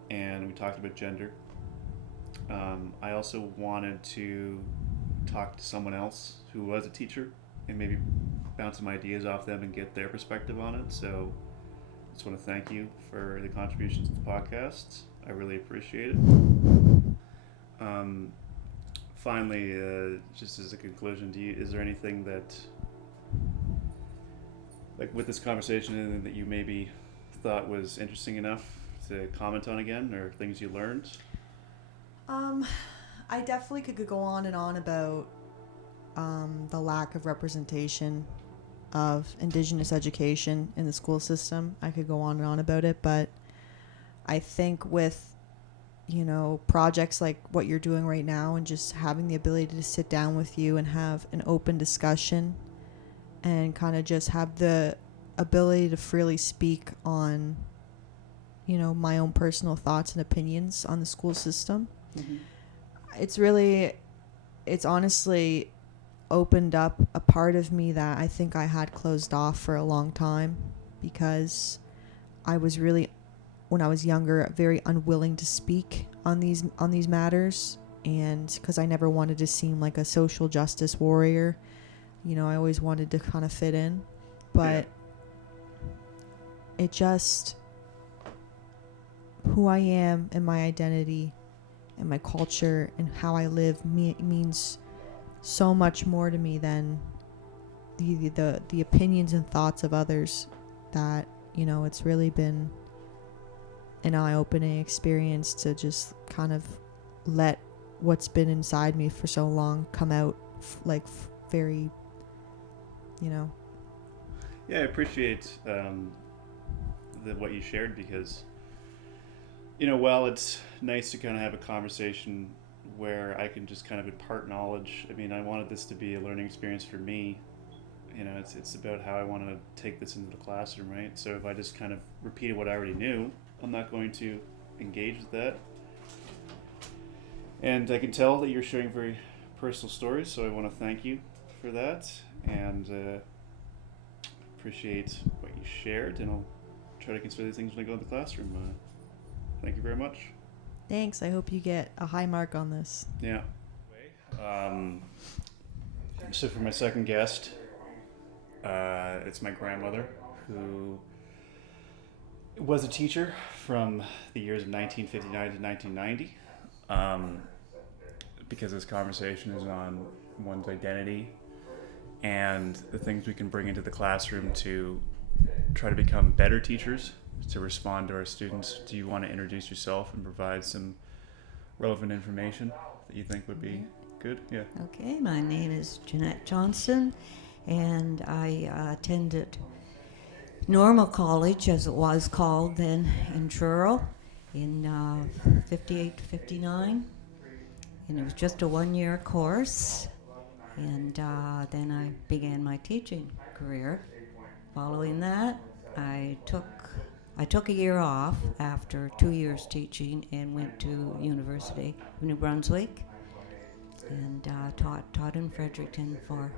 and we talked about gender. I also wanted to talk to someone else who was a teacher and maybe bounce some ideas off them and get their perspective on it. So I just want to thank you for the contributions to the podcast. I really appreciate it. Finally, just as a conclusion, is there anything that, like with this conversation, that you maybe thought was interesting enough to comment on again, or things you learned? I definitely could go on and on about the lack of representation of Indigenous education in the school system. I could go on and on about it, but I think with projects like what you're doing right now and just having the ability to sit down with you and have an open discussion and kind of just have the ability to freely speak on my own personal thoughts and opinions on the school system. Mm-hmm. It's honestly opened up a part of me that I think I had closed off for a long time, because I was really, when I was younger, very unwilling to speak on these matters, and because I never wanted to seem like a social justice warrior. I always wanted to kind of fit in, but it just, who I am and my identity and my culture and how I live means so much more to me than the opinions and thoughts of others. That it's really been an eye-opening experience to just kind of let what's been inside me for so long come out very Yeah, I appreciate what you shared, because while it's nice to kind of have a conversation where I can just kind of impart knowledge, I mean, I wanted this to be a learning experience for me. It's about how I want to take this into the classroom, right? So if I just kind of repeated what I already knew, I'm not going to engage with that. And I can tell that you're sharing very personal stories, so I want to thank you for that, and appreciate what you shared, and I'll try to consider these things when I go in the classroom. Thank you very much. Thanks. I hope you get a high mark on this. Yeah. So for my second guest, It's my grandmother, who was a teacher from the years of 1959 to 1990. Because this conversation is on one's identity and the things we can bring into the classroom to try to become better teachers, to respond to our students. Do you want to introduce yourself and provide some relevant information that you think would be good? Yeah. Okay, my name is Jeanette Johnson, and I attended Normal College, as it was called then, in Truro in 58 to 59. And it was just a one-year course, and then I began my teaching career. Following that, I took a year off after 2 years teaching and went to University of New Brunswick and taught in Fredericton for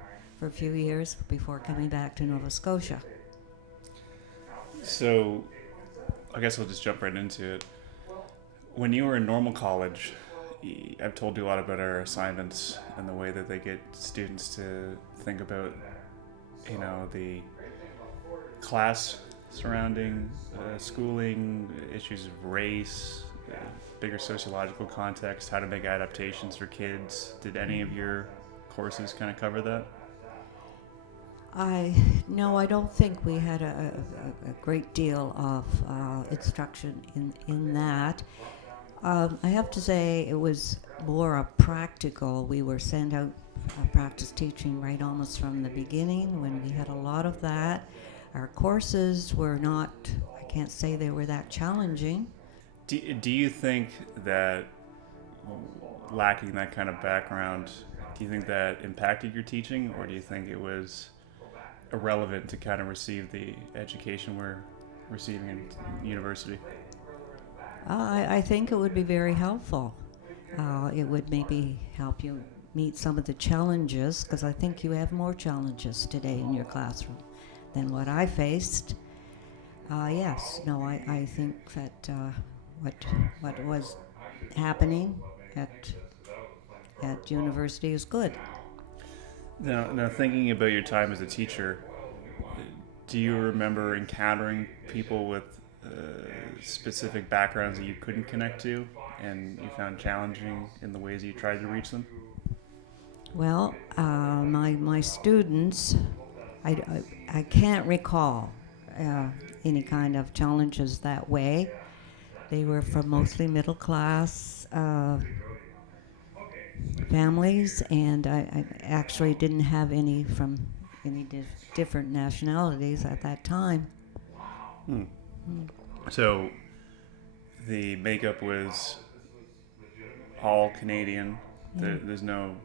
a few years before coming back to Nova Scotia. So, I guess I'll just jump right into it. When you were in normal college, I've told you a lot about our assignments and the way that they get students to think about, the class surrounding schooling, issues of race, bigger sociological context, how to make adaptations for kids. Did any of your courses kind of cover that? No, I don't think we had a great deal of instruction in that. I have to say it was more a practical. We were sent out practice teaching right almost from the beginning when we had a lot of that. Our courses were not, I can't say they were that challenging. Do you think that lacking that kind of background, do you think that impacted your teaching, or do you think it was irrelevant to kind of receive the education we're receiving in university? I think it would be very helpful. It would maybe help you meet some of the challenges, because I think you have more challenges today in your classroom than what I faced. Yes, no, I think that what was happening at university is good. Now, thinking about your time as a teacher, do you remember encountering people with specific backgrounds that you couldn't connect to and you found challenging in the ways you tried to reach them? Well, my students, I can't recall any kind of challenges that way. They were from mostly middle class families, and I actually didn't have any from any different nationalities at that time. So the makeup was all Canadian. There's no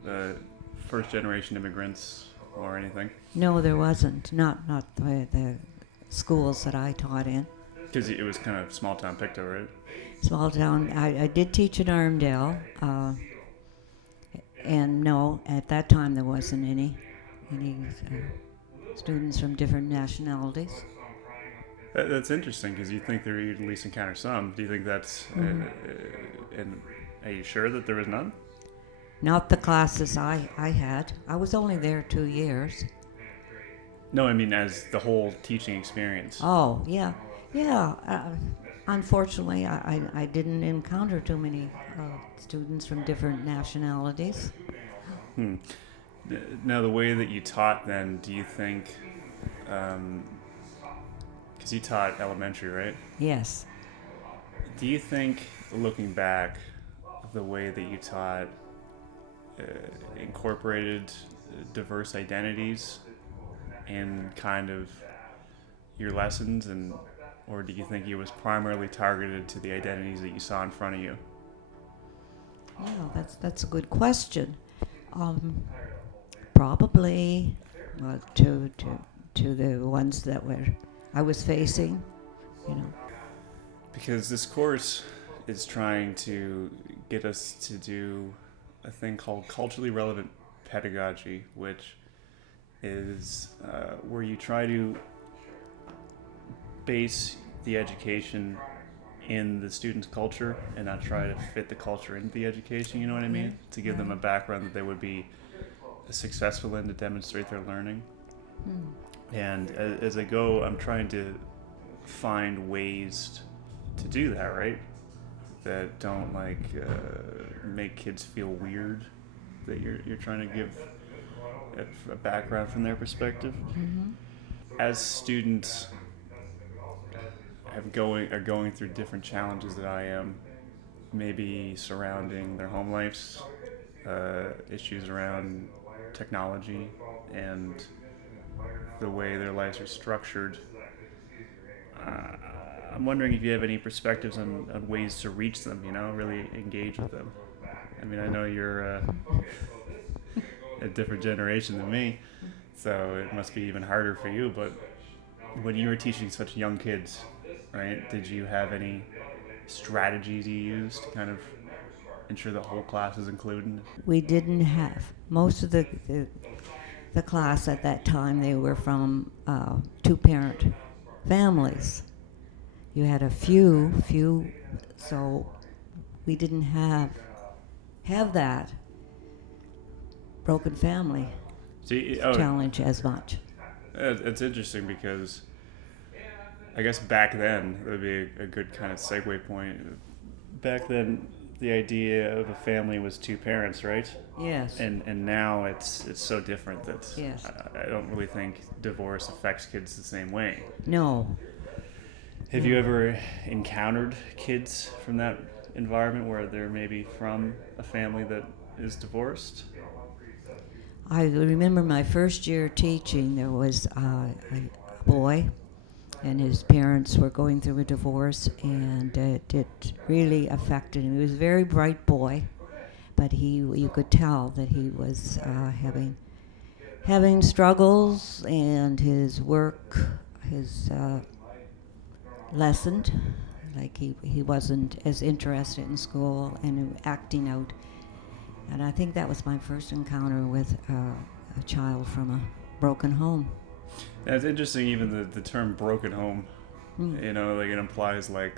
first generation immigrants or anything? No, there wasn't. Not the schools that I taught in. Because it was kind of small town Pictou, right? Small town. I did teach in Armdale, and no, at that time there wasn't any students from different nationalities. That's interesting, because you think there you'd at least encounter some. Do you think that's... and are you sure that there was none? Not the classes I had. I was only there 2 years. No, I mean as the whole teaching experience. Oh, yeah. Yeah. Unfortunately, I didn't encounter too many students from different nationalities. Now, the way that you taught then, do you think... because you taught elementary, right? Yes. Do you think, looking back, the way that you taught incorporated diverse identities in kind of your lessons, or do you think it was primarily targeted to the identities that you saw in front of you? Yeah, that's a good question. Probably to the ones that I was facing, Because this course is trying to get us to do a thing called culturally relevant pedagogy, which is where you try to base the education in the student's culture and not try to fit the culture into the education, you know what I mean? To give them a background that they would be successful in to demonstrate their learning. And as I go, I'm trying to find ways to do that, right? That don't make kids feel weird. That you're trying to give a background from their perspective. Mm-hmm. As students are going through different challenges that I am, maybe surrounding their home lives, issues around technology and the way their lives are structured. I'm wondering if you have any perspectives on ways to reach them, really engage with them. I mean, I know you're a different generation than me, so it must be even harder for you, but when you were teaching such young kids, right, did you have any strategies you used to kind of ensure the whole class is included? We didn't have most of the class at that time. They were from 2-parent families. You had a few, so we didn't have that broken family challenge as much. It's interesting because I guess back then, it would be a good kind of segue point. Back then, the idea of a family was 2 parents, right? Yes. And now it's so different that Yes. I don't really think divorce affects kids the same way. No. Have you ever encountered kids from that environment where they're maybe from a family that is divorced? I remember my first year teaching, there was a boy, and his parents were going through a divorce, and it really affected him. He was a very bright boy, but you could tell that he was having struggles, and his work, lessened. Like he wasn't as interested in school and acting out. And I think that was my first encounter with a child from a broken home. And it's interesting, even the term broken home, it implies that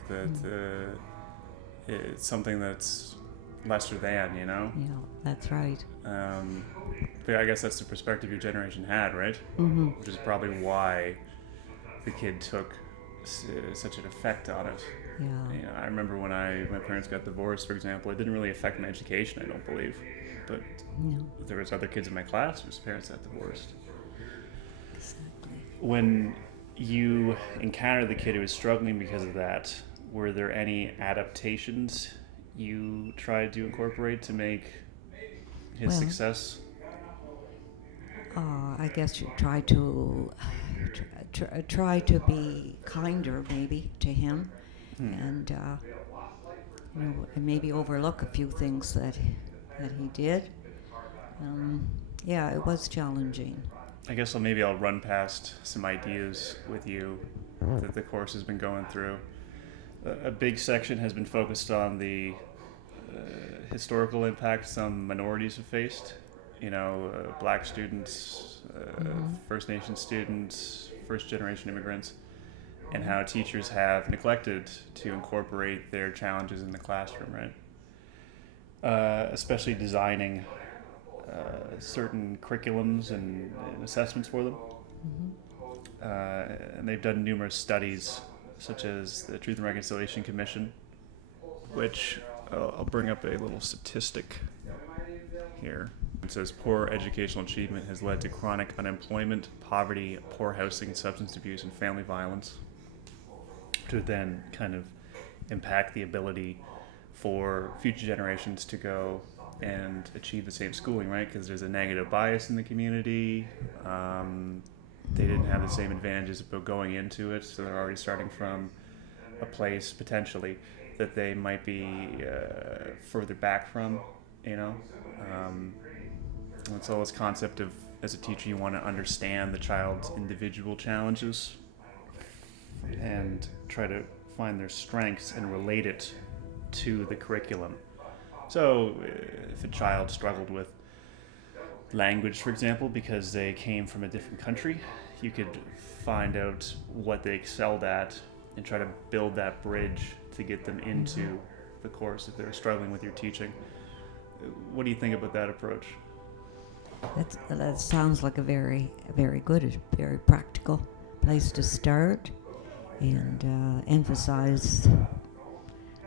it's something that's lesser than, Yeah, that's right. But I guess that's the perspective your generation had, right? Mm-hmm. Which is probably why the kid took such an effect on it. Yeah. I remember when my parents got divorced, for example, it didn't really affect my education, I don't believe. But there was other kids in my class whose parents got divorced. Exactly. When you encountered the kid who was struggling because of that, were there any adaptations you tried to incorporate to make his success? I guess you try to be kinder, maybe, to him, and and maybe overlook a few things that he did. It was challenging. I guess I'll run past some ideas with you that the course has been going through. A big section has been focused on the historical impact some minorities have faced. Black students, First Nation students, first-generation immigrants, and how teachers have neglected to incorporate their challenges in the classroom, right? Especially designing certain curriculums and assessments for them. And they've done numerous studies, such as the Truth and Reconciliation Commission, which I'll bring up a little statistic here. It says poor educational achievement has led to chronic unemployment, poverty, poor housing, substance abuse, and family violence, to then kind of impact the ability for future generations to go and achieve the same schooling, right? Because there's a negative bias in the community. They didn't have the same advantages about going into it, so they're already starting from a place potentially that they might be further back from, It's all this concept of, as a teacher, you want to understand the child's individual challenges and try to find their strengths and relate it to the curriculum. So if a child struggled with language, for example, because they came from a different country, you could find out what they excelled at and try to build that bridge to get them into the course if they're struggling with your teaching. What do you think about that approach? That sounds like a very, very good, very practical place to start, and emphasize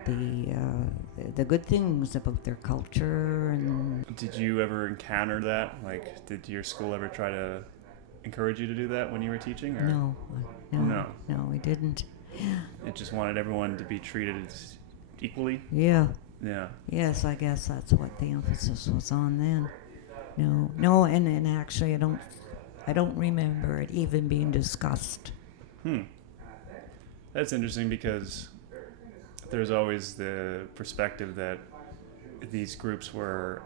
the good things about their culture. And Did you ever encounter that? Like, did your school ever try to encourage you to do that when you were teaching? Or? no, we didn't. It just wanted everyone to be treated equally? Yeah. Yeah. Yes, I guess that's what the emphasis was on then. No, and actually, I don't remember it even being discussed. That's interesting because there's always the perspective that these groups were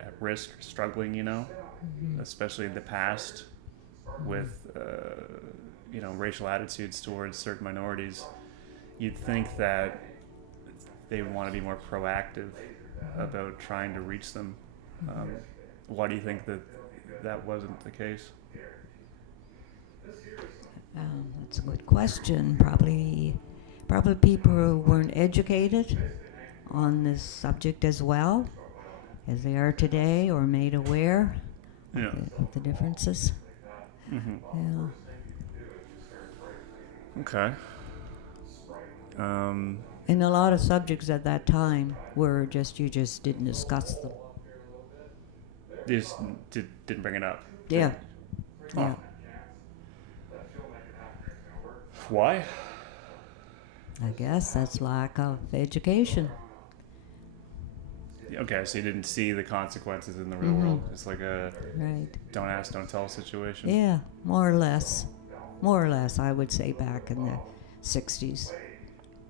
at risk, struggling, especially in the past with, racial attitudes towards certain minorities. You'd think that they would want to be more proactive about trying to reach them. Why do you think that wasn't the case? That's a good question. Probably people who weren't educated on this subject as well as they are today, or made aware of the differences. Mm-hmm. Yeah. Okay. And a lot of subjects at that time were you just didn't discuss them. They just didn't bring it up. Yeah. Huh. Yeah. Why? I guess that's lack of education. Okay, so you didn't see the consequences in the real world. It's like a Right. don't ask, don't tell situation. Yeah, more or less. More or less, I would say back in the 60s.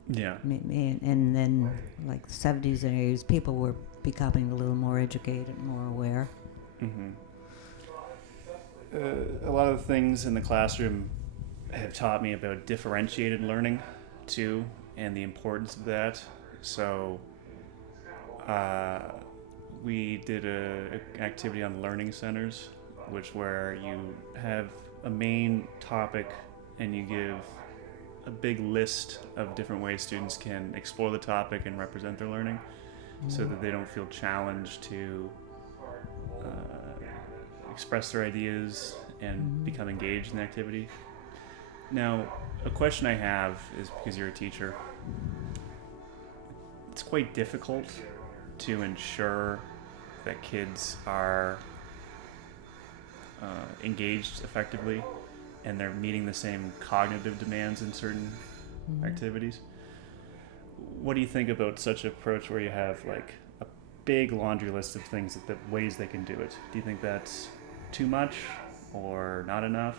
Yeah. And then, like, the 70s and 80s, people were becoming a little more educated, more aware. Mm-hmm. A lot of the things in the classroom have taught me about differentiated learning, too, and the importance of that. So, we did an activity on learning centers, where you have a main topic and you give a big list of different ways students can explore the topic and represent their learning, so that they don't feel challenged to express their ideas and become engaged in the activity. Now, a question I have is, because you're a teacher, it's quite difficult to ensure that kids are engaged effectively and they're meeting the same cognitive demands in certain activities. What do you think about such an approach where you have like a big laundry list of things, the ways they can do it? Do you think that's too much or not enough?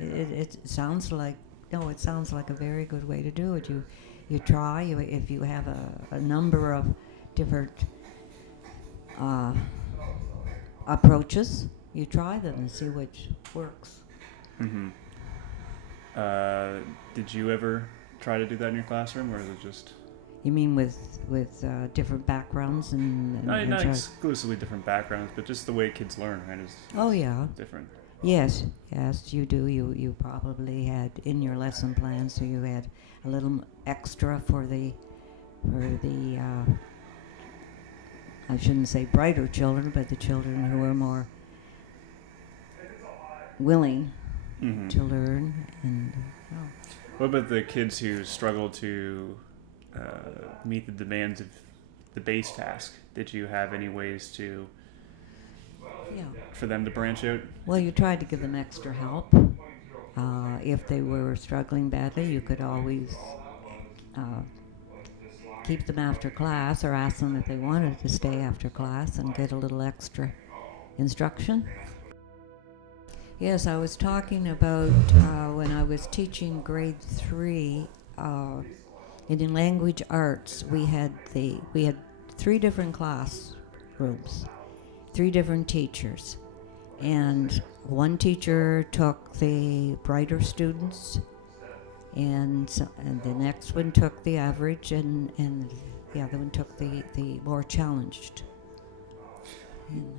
It sounds like a very good way to do it. You try, if you have a number of different approaches, you try them and see which works. Mm-hmm. Did you ever try to do that in your classroom, or is it just... You mean with different backgrounds and not exclusively different backgrounds, but just the way kids learn, right? Is different. Yes, you do. You probably had in your lesson plan, so you had a little extra for the I shouldn't say brighter children, but the children who are more willing to learn. And what about the kids who struggle to meet the demands of the base task? Did you have any ways to for them to branch out? Well, you tried to give them extra help. If they were struggling badly, you could always keep them after class, or ask them if they wanted to stay after class and get a little extra instruction. Yes, I was talking about when I was teaching grade 3 in language arts. We had 3 different classrooms, 3 different teachers, and one teacher took the brighter students, and the next one took the average, and the other one took the more challenged.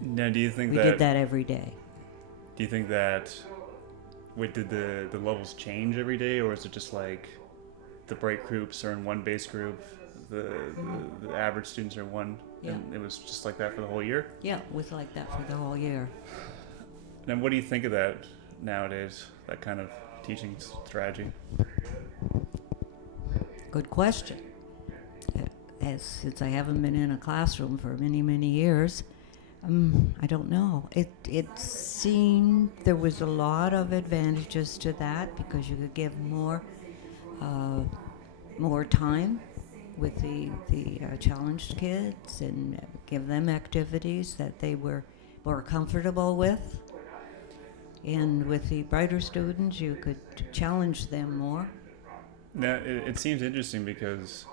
Now, do you think we did that every day? Do you think that did the levels change every day, or is it just like the bright groups are in one base group, the average students are one, Yeah. and it was just like that for the whole year. Yeah, it was like that for the whole year. And what do you think of that nowadays? That kind of teaching strategy? Good question. Since I haven't been in a classroom for many, many years, I don't know. It seemed there was a lot of advantages to that because you could give more time with the challenged kids and give them activities that they were more comfortable with. And with the brighter students, you could challenge them more. Now, it seems interesting because,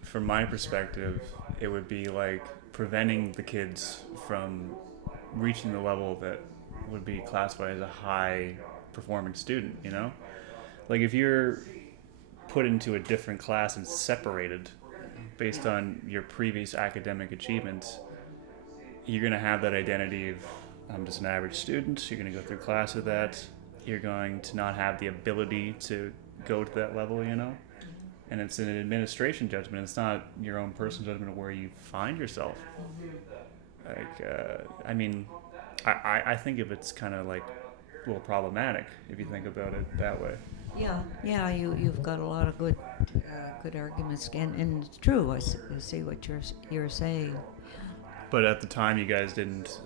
from my perspective, it would be like preventing the kids from reaching the level that would be classified as a high performing student, you know? Like if you're put into a different class and separated based on your previous academic achievements, you're going to have that identity of I'm just an average student. You're going to go through class with that. You're going to not have the ability to go to that level, you know? And it's an administration judgment. It's not your own personal judgment of where you find yourself. Like, I mean, I think of it's kind of like a little problematic if you think about it that way. Yeah, you've got a lot of good arguments, and it's true. I see what you're saying. But at the time, you guys didn't.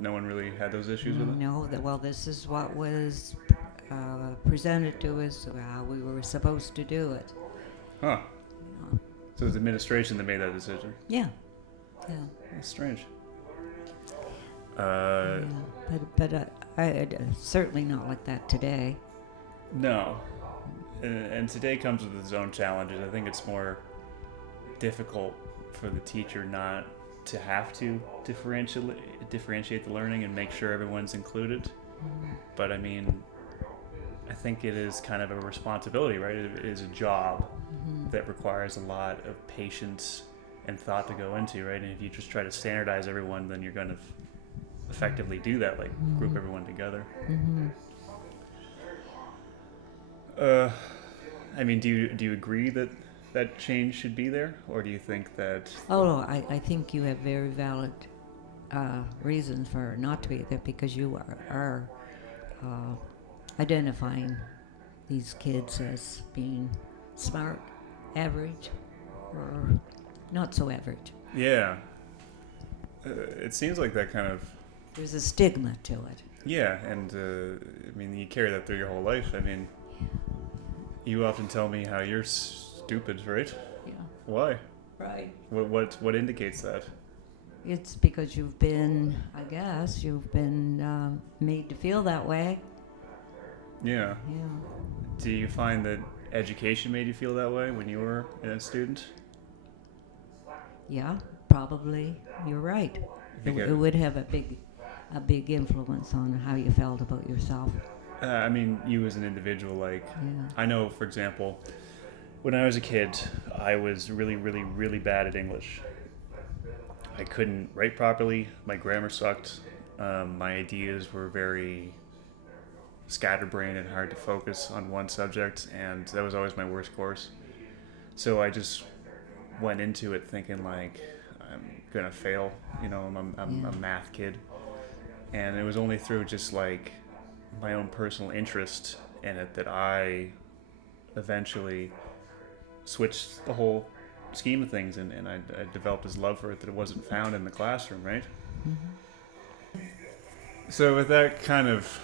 No one really had those issues with it. No, this is what was presented to us how we were supposed to do it. Huh. Yeah. So it was the administration that made that decision. Yeah. That's strange. Yeah. But I certainly not like that today. No. And today comes with its own challenges. I think it's more difficult for the teacher not to have to differentiate the learning and make sure everyone's included. Mm-hmm. But I mean, I think it is kind of a responsibility, right? It is a job that requires a lot of patience and thought to go into, right? And if you just try to standardize everyone, then you're going to effectively do that, like group everyone together. Mm-hmm. I mean, do you agree that change should be there, or do you think that? Oh, no, I think you have very valid reasons for it not to be there because you are identifying these kids as being smart, average, or not so average. Yeah. It seems like that kind of. There's a stigma to it. Yeah, and I mean, you carry that through your whole life. I mean, you often tell me how you're stupid, right? Yeah. Why? Right. What indicates that? It's because you've been made to feel that way. Yeah. Yeah. Do you find that education made you feel that way when you were a student? Yeah, probably. You're right. It would have a big influence on how you felt about yourself. I mean, you as an individual, like, Yeah. I know, for example, when I was a kid, I was really, really, really bad at English. I couldn't write properly. My grammar sucked. My ideas were very scatterbrained and hard to focus on one subject, and that was always my worst course. So I just went into it thinking like I'm gonna fail. You know, I'm a math kid, and it was only through just like my own personal interest in it that I eventually switched the whole scheme of things, and I developed this love for it that it wasn't found in the classroom, right? Mm-hmm. So with that kind of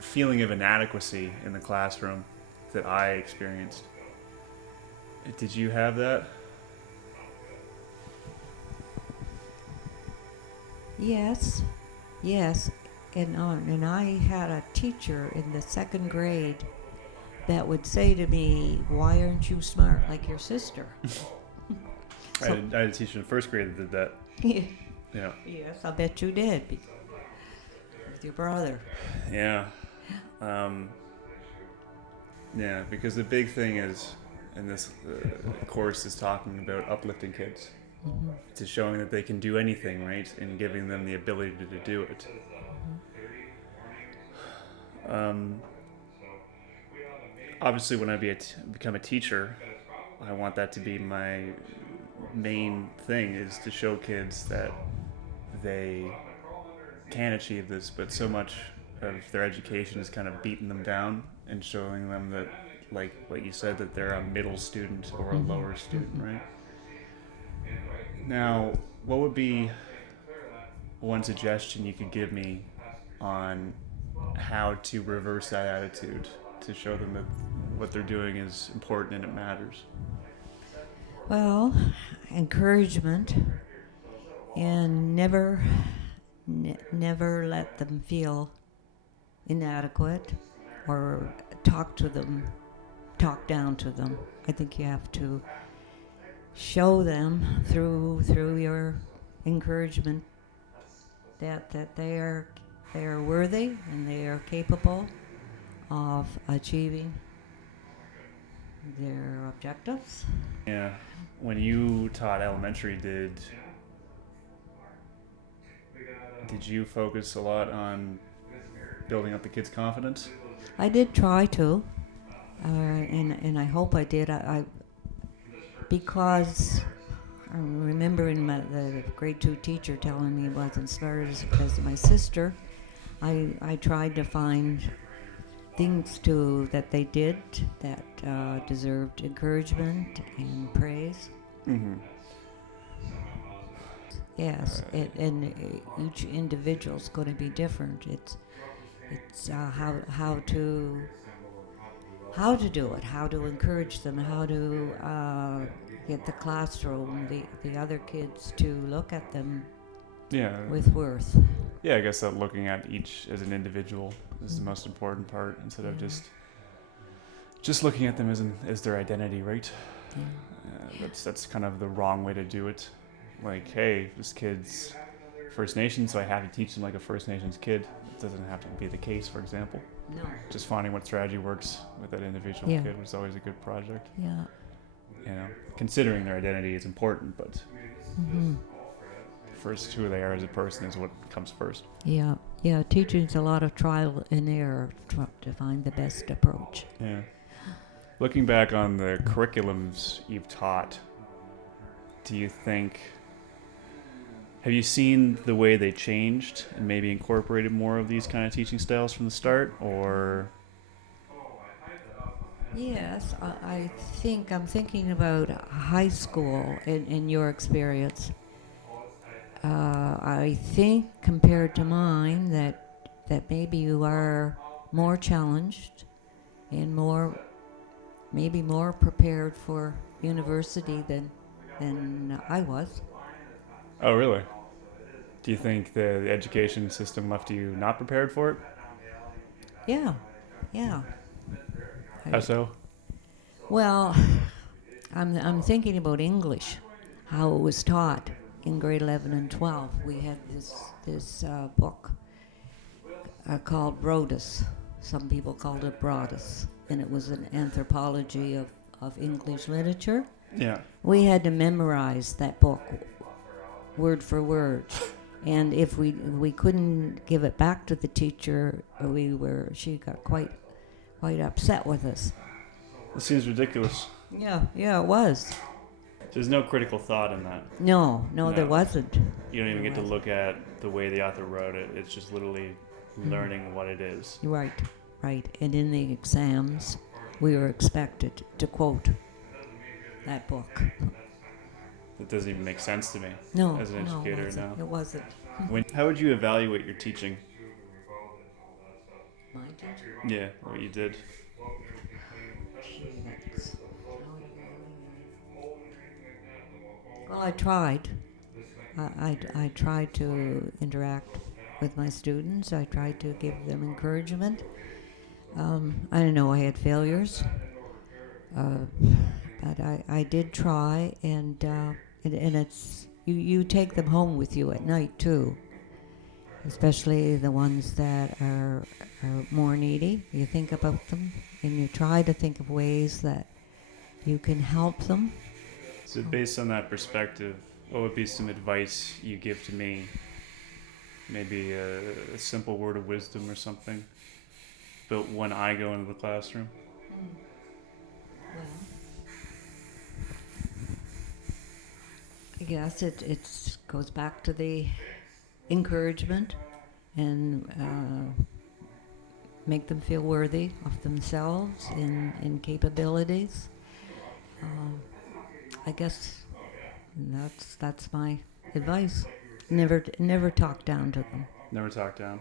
feeling of inadequacy in the classroom that I experienced, did you have that? Yes. And I had a teacher in the second grade that would say to me, "Why aren't you smart like your sister?" I had a teacher in first grade that did that. Yeah. Yes, I bet you did. With your brother. Yeah. Yeah, because the big thing is, and this course is talking about uplifting kids. Mm-hmm. To showing that they can do anything, right? And giving them the ability to do it. Obviously, when I become a teacher, I want that to be my main thing, is to show kids that they can achieve this, but so much of their education is kind of beating them down and showing them that, like what you said, that they're a middle student or a lower student, right? Now, what would be one suggestion you could give me on how to reverse that attitude to show them that what they're doing is important and it matters? Well, encouragement, and never let them feel inadequate or talk down to them. I think you have to show them through your encouragement that they are worthy and they are capable of achieving their objectives. Yeah. When you taught elementary, did you focus a lot on building up the kids' confidence? I did try to, and I hope I did. Because I remember the grade 2 teacher telling me it wasn't smart as my sister. I tried to find things that they did that deserved encouragement and praise. Mm-hmm. Yes, and each individual's going to be different. It's how to do it, how to encourage them, how to get the classroom, the other kids to look at them with worth. Yeah, I guess that looking at each as an individual is the most important part, instead of just looking at them as their identity, right? Yeah. That's kind of the wrong way to do it. Like, hey, this kid's First Nation, so I have to teach them like a First Nations kid. It doesn't have to be the case, for example. No. Just finding what strategy works with that individual kid was always a good project. Yeah. You know, considering their identity is important, but first who they are as a person is what comes first. Yeah. Teaching's a lot of trial and error to find the best approach. Yeah. Looking back on the curriculums you've taught, do you think, have you seen the way they changed and maybe incorporated more of these kind of teaching styles from the start, or? Yes, I think I'm thinking about high school in your experience. I think compared to mine that maybe you are more challenged and maybe more prepared for university than I was. Oh, really? Do you think the education system left you not prepared for it? Yeah. How so? Well, I'm thinking about English, how it was taught in grade 11 and 12. We had this book called Brodus. Some people called it Brodus, and it was an anthropology of English literature. Yeah. We had to memorize that book word for word, and if we couldn't give it back to the teacher, she got quite upset with us. It seems ridiculous. Yeah, it was. There's no critical thought in that. No, there wasn't. You don't even get to look at the way the author wrote it. It's just literally learning what it is. Right. And in the exams, we were expected to quote that book. It doesn't even make sense to me. No, as an educator, no. It wasn't. How would you evaluate your teaching? My teacher? Yeah, what you did. Well, I tried. I tried to interact with my students. I tried to give them encouragement. I don't know, I had failures. But I did try, and it's you take them home with you at night too, especially the ones that are more needy. You think about them, and you try to think of ways that you can help them. So based on that perspective, what would be some advice you give to me? Maybe a simple word of wisdom or something, but when I go into the classroom? Well, guess it goes back to the encouragement and make them feel worthy of themselves and capabilities. I guess that's my advice. Never talk down to them. Never talk down.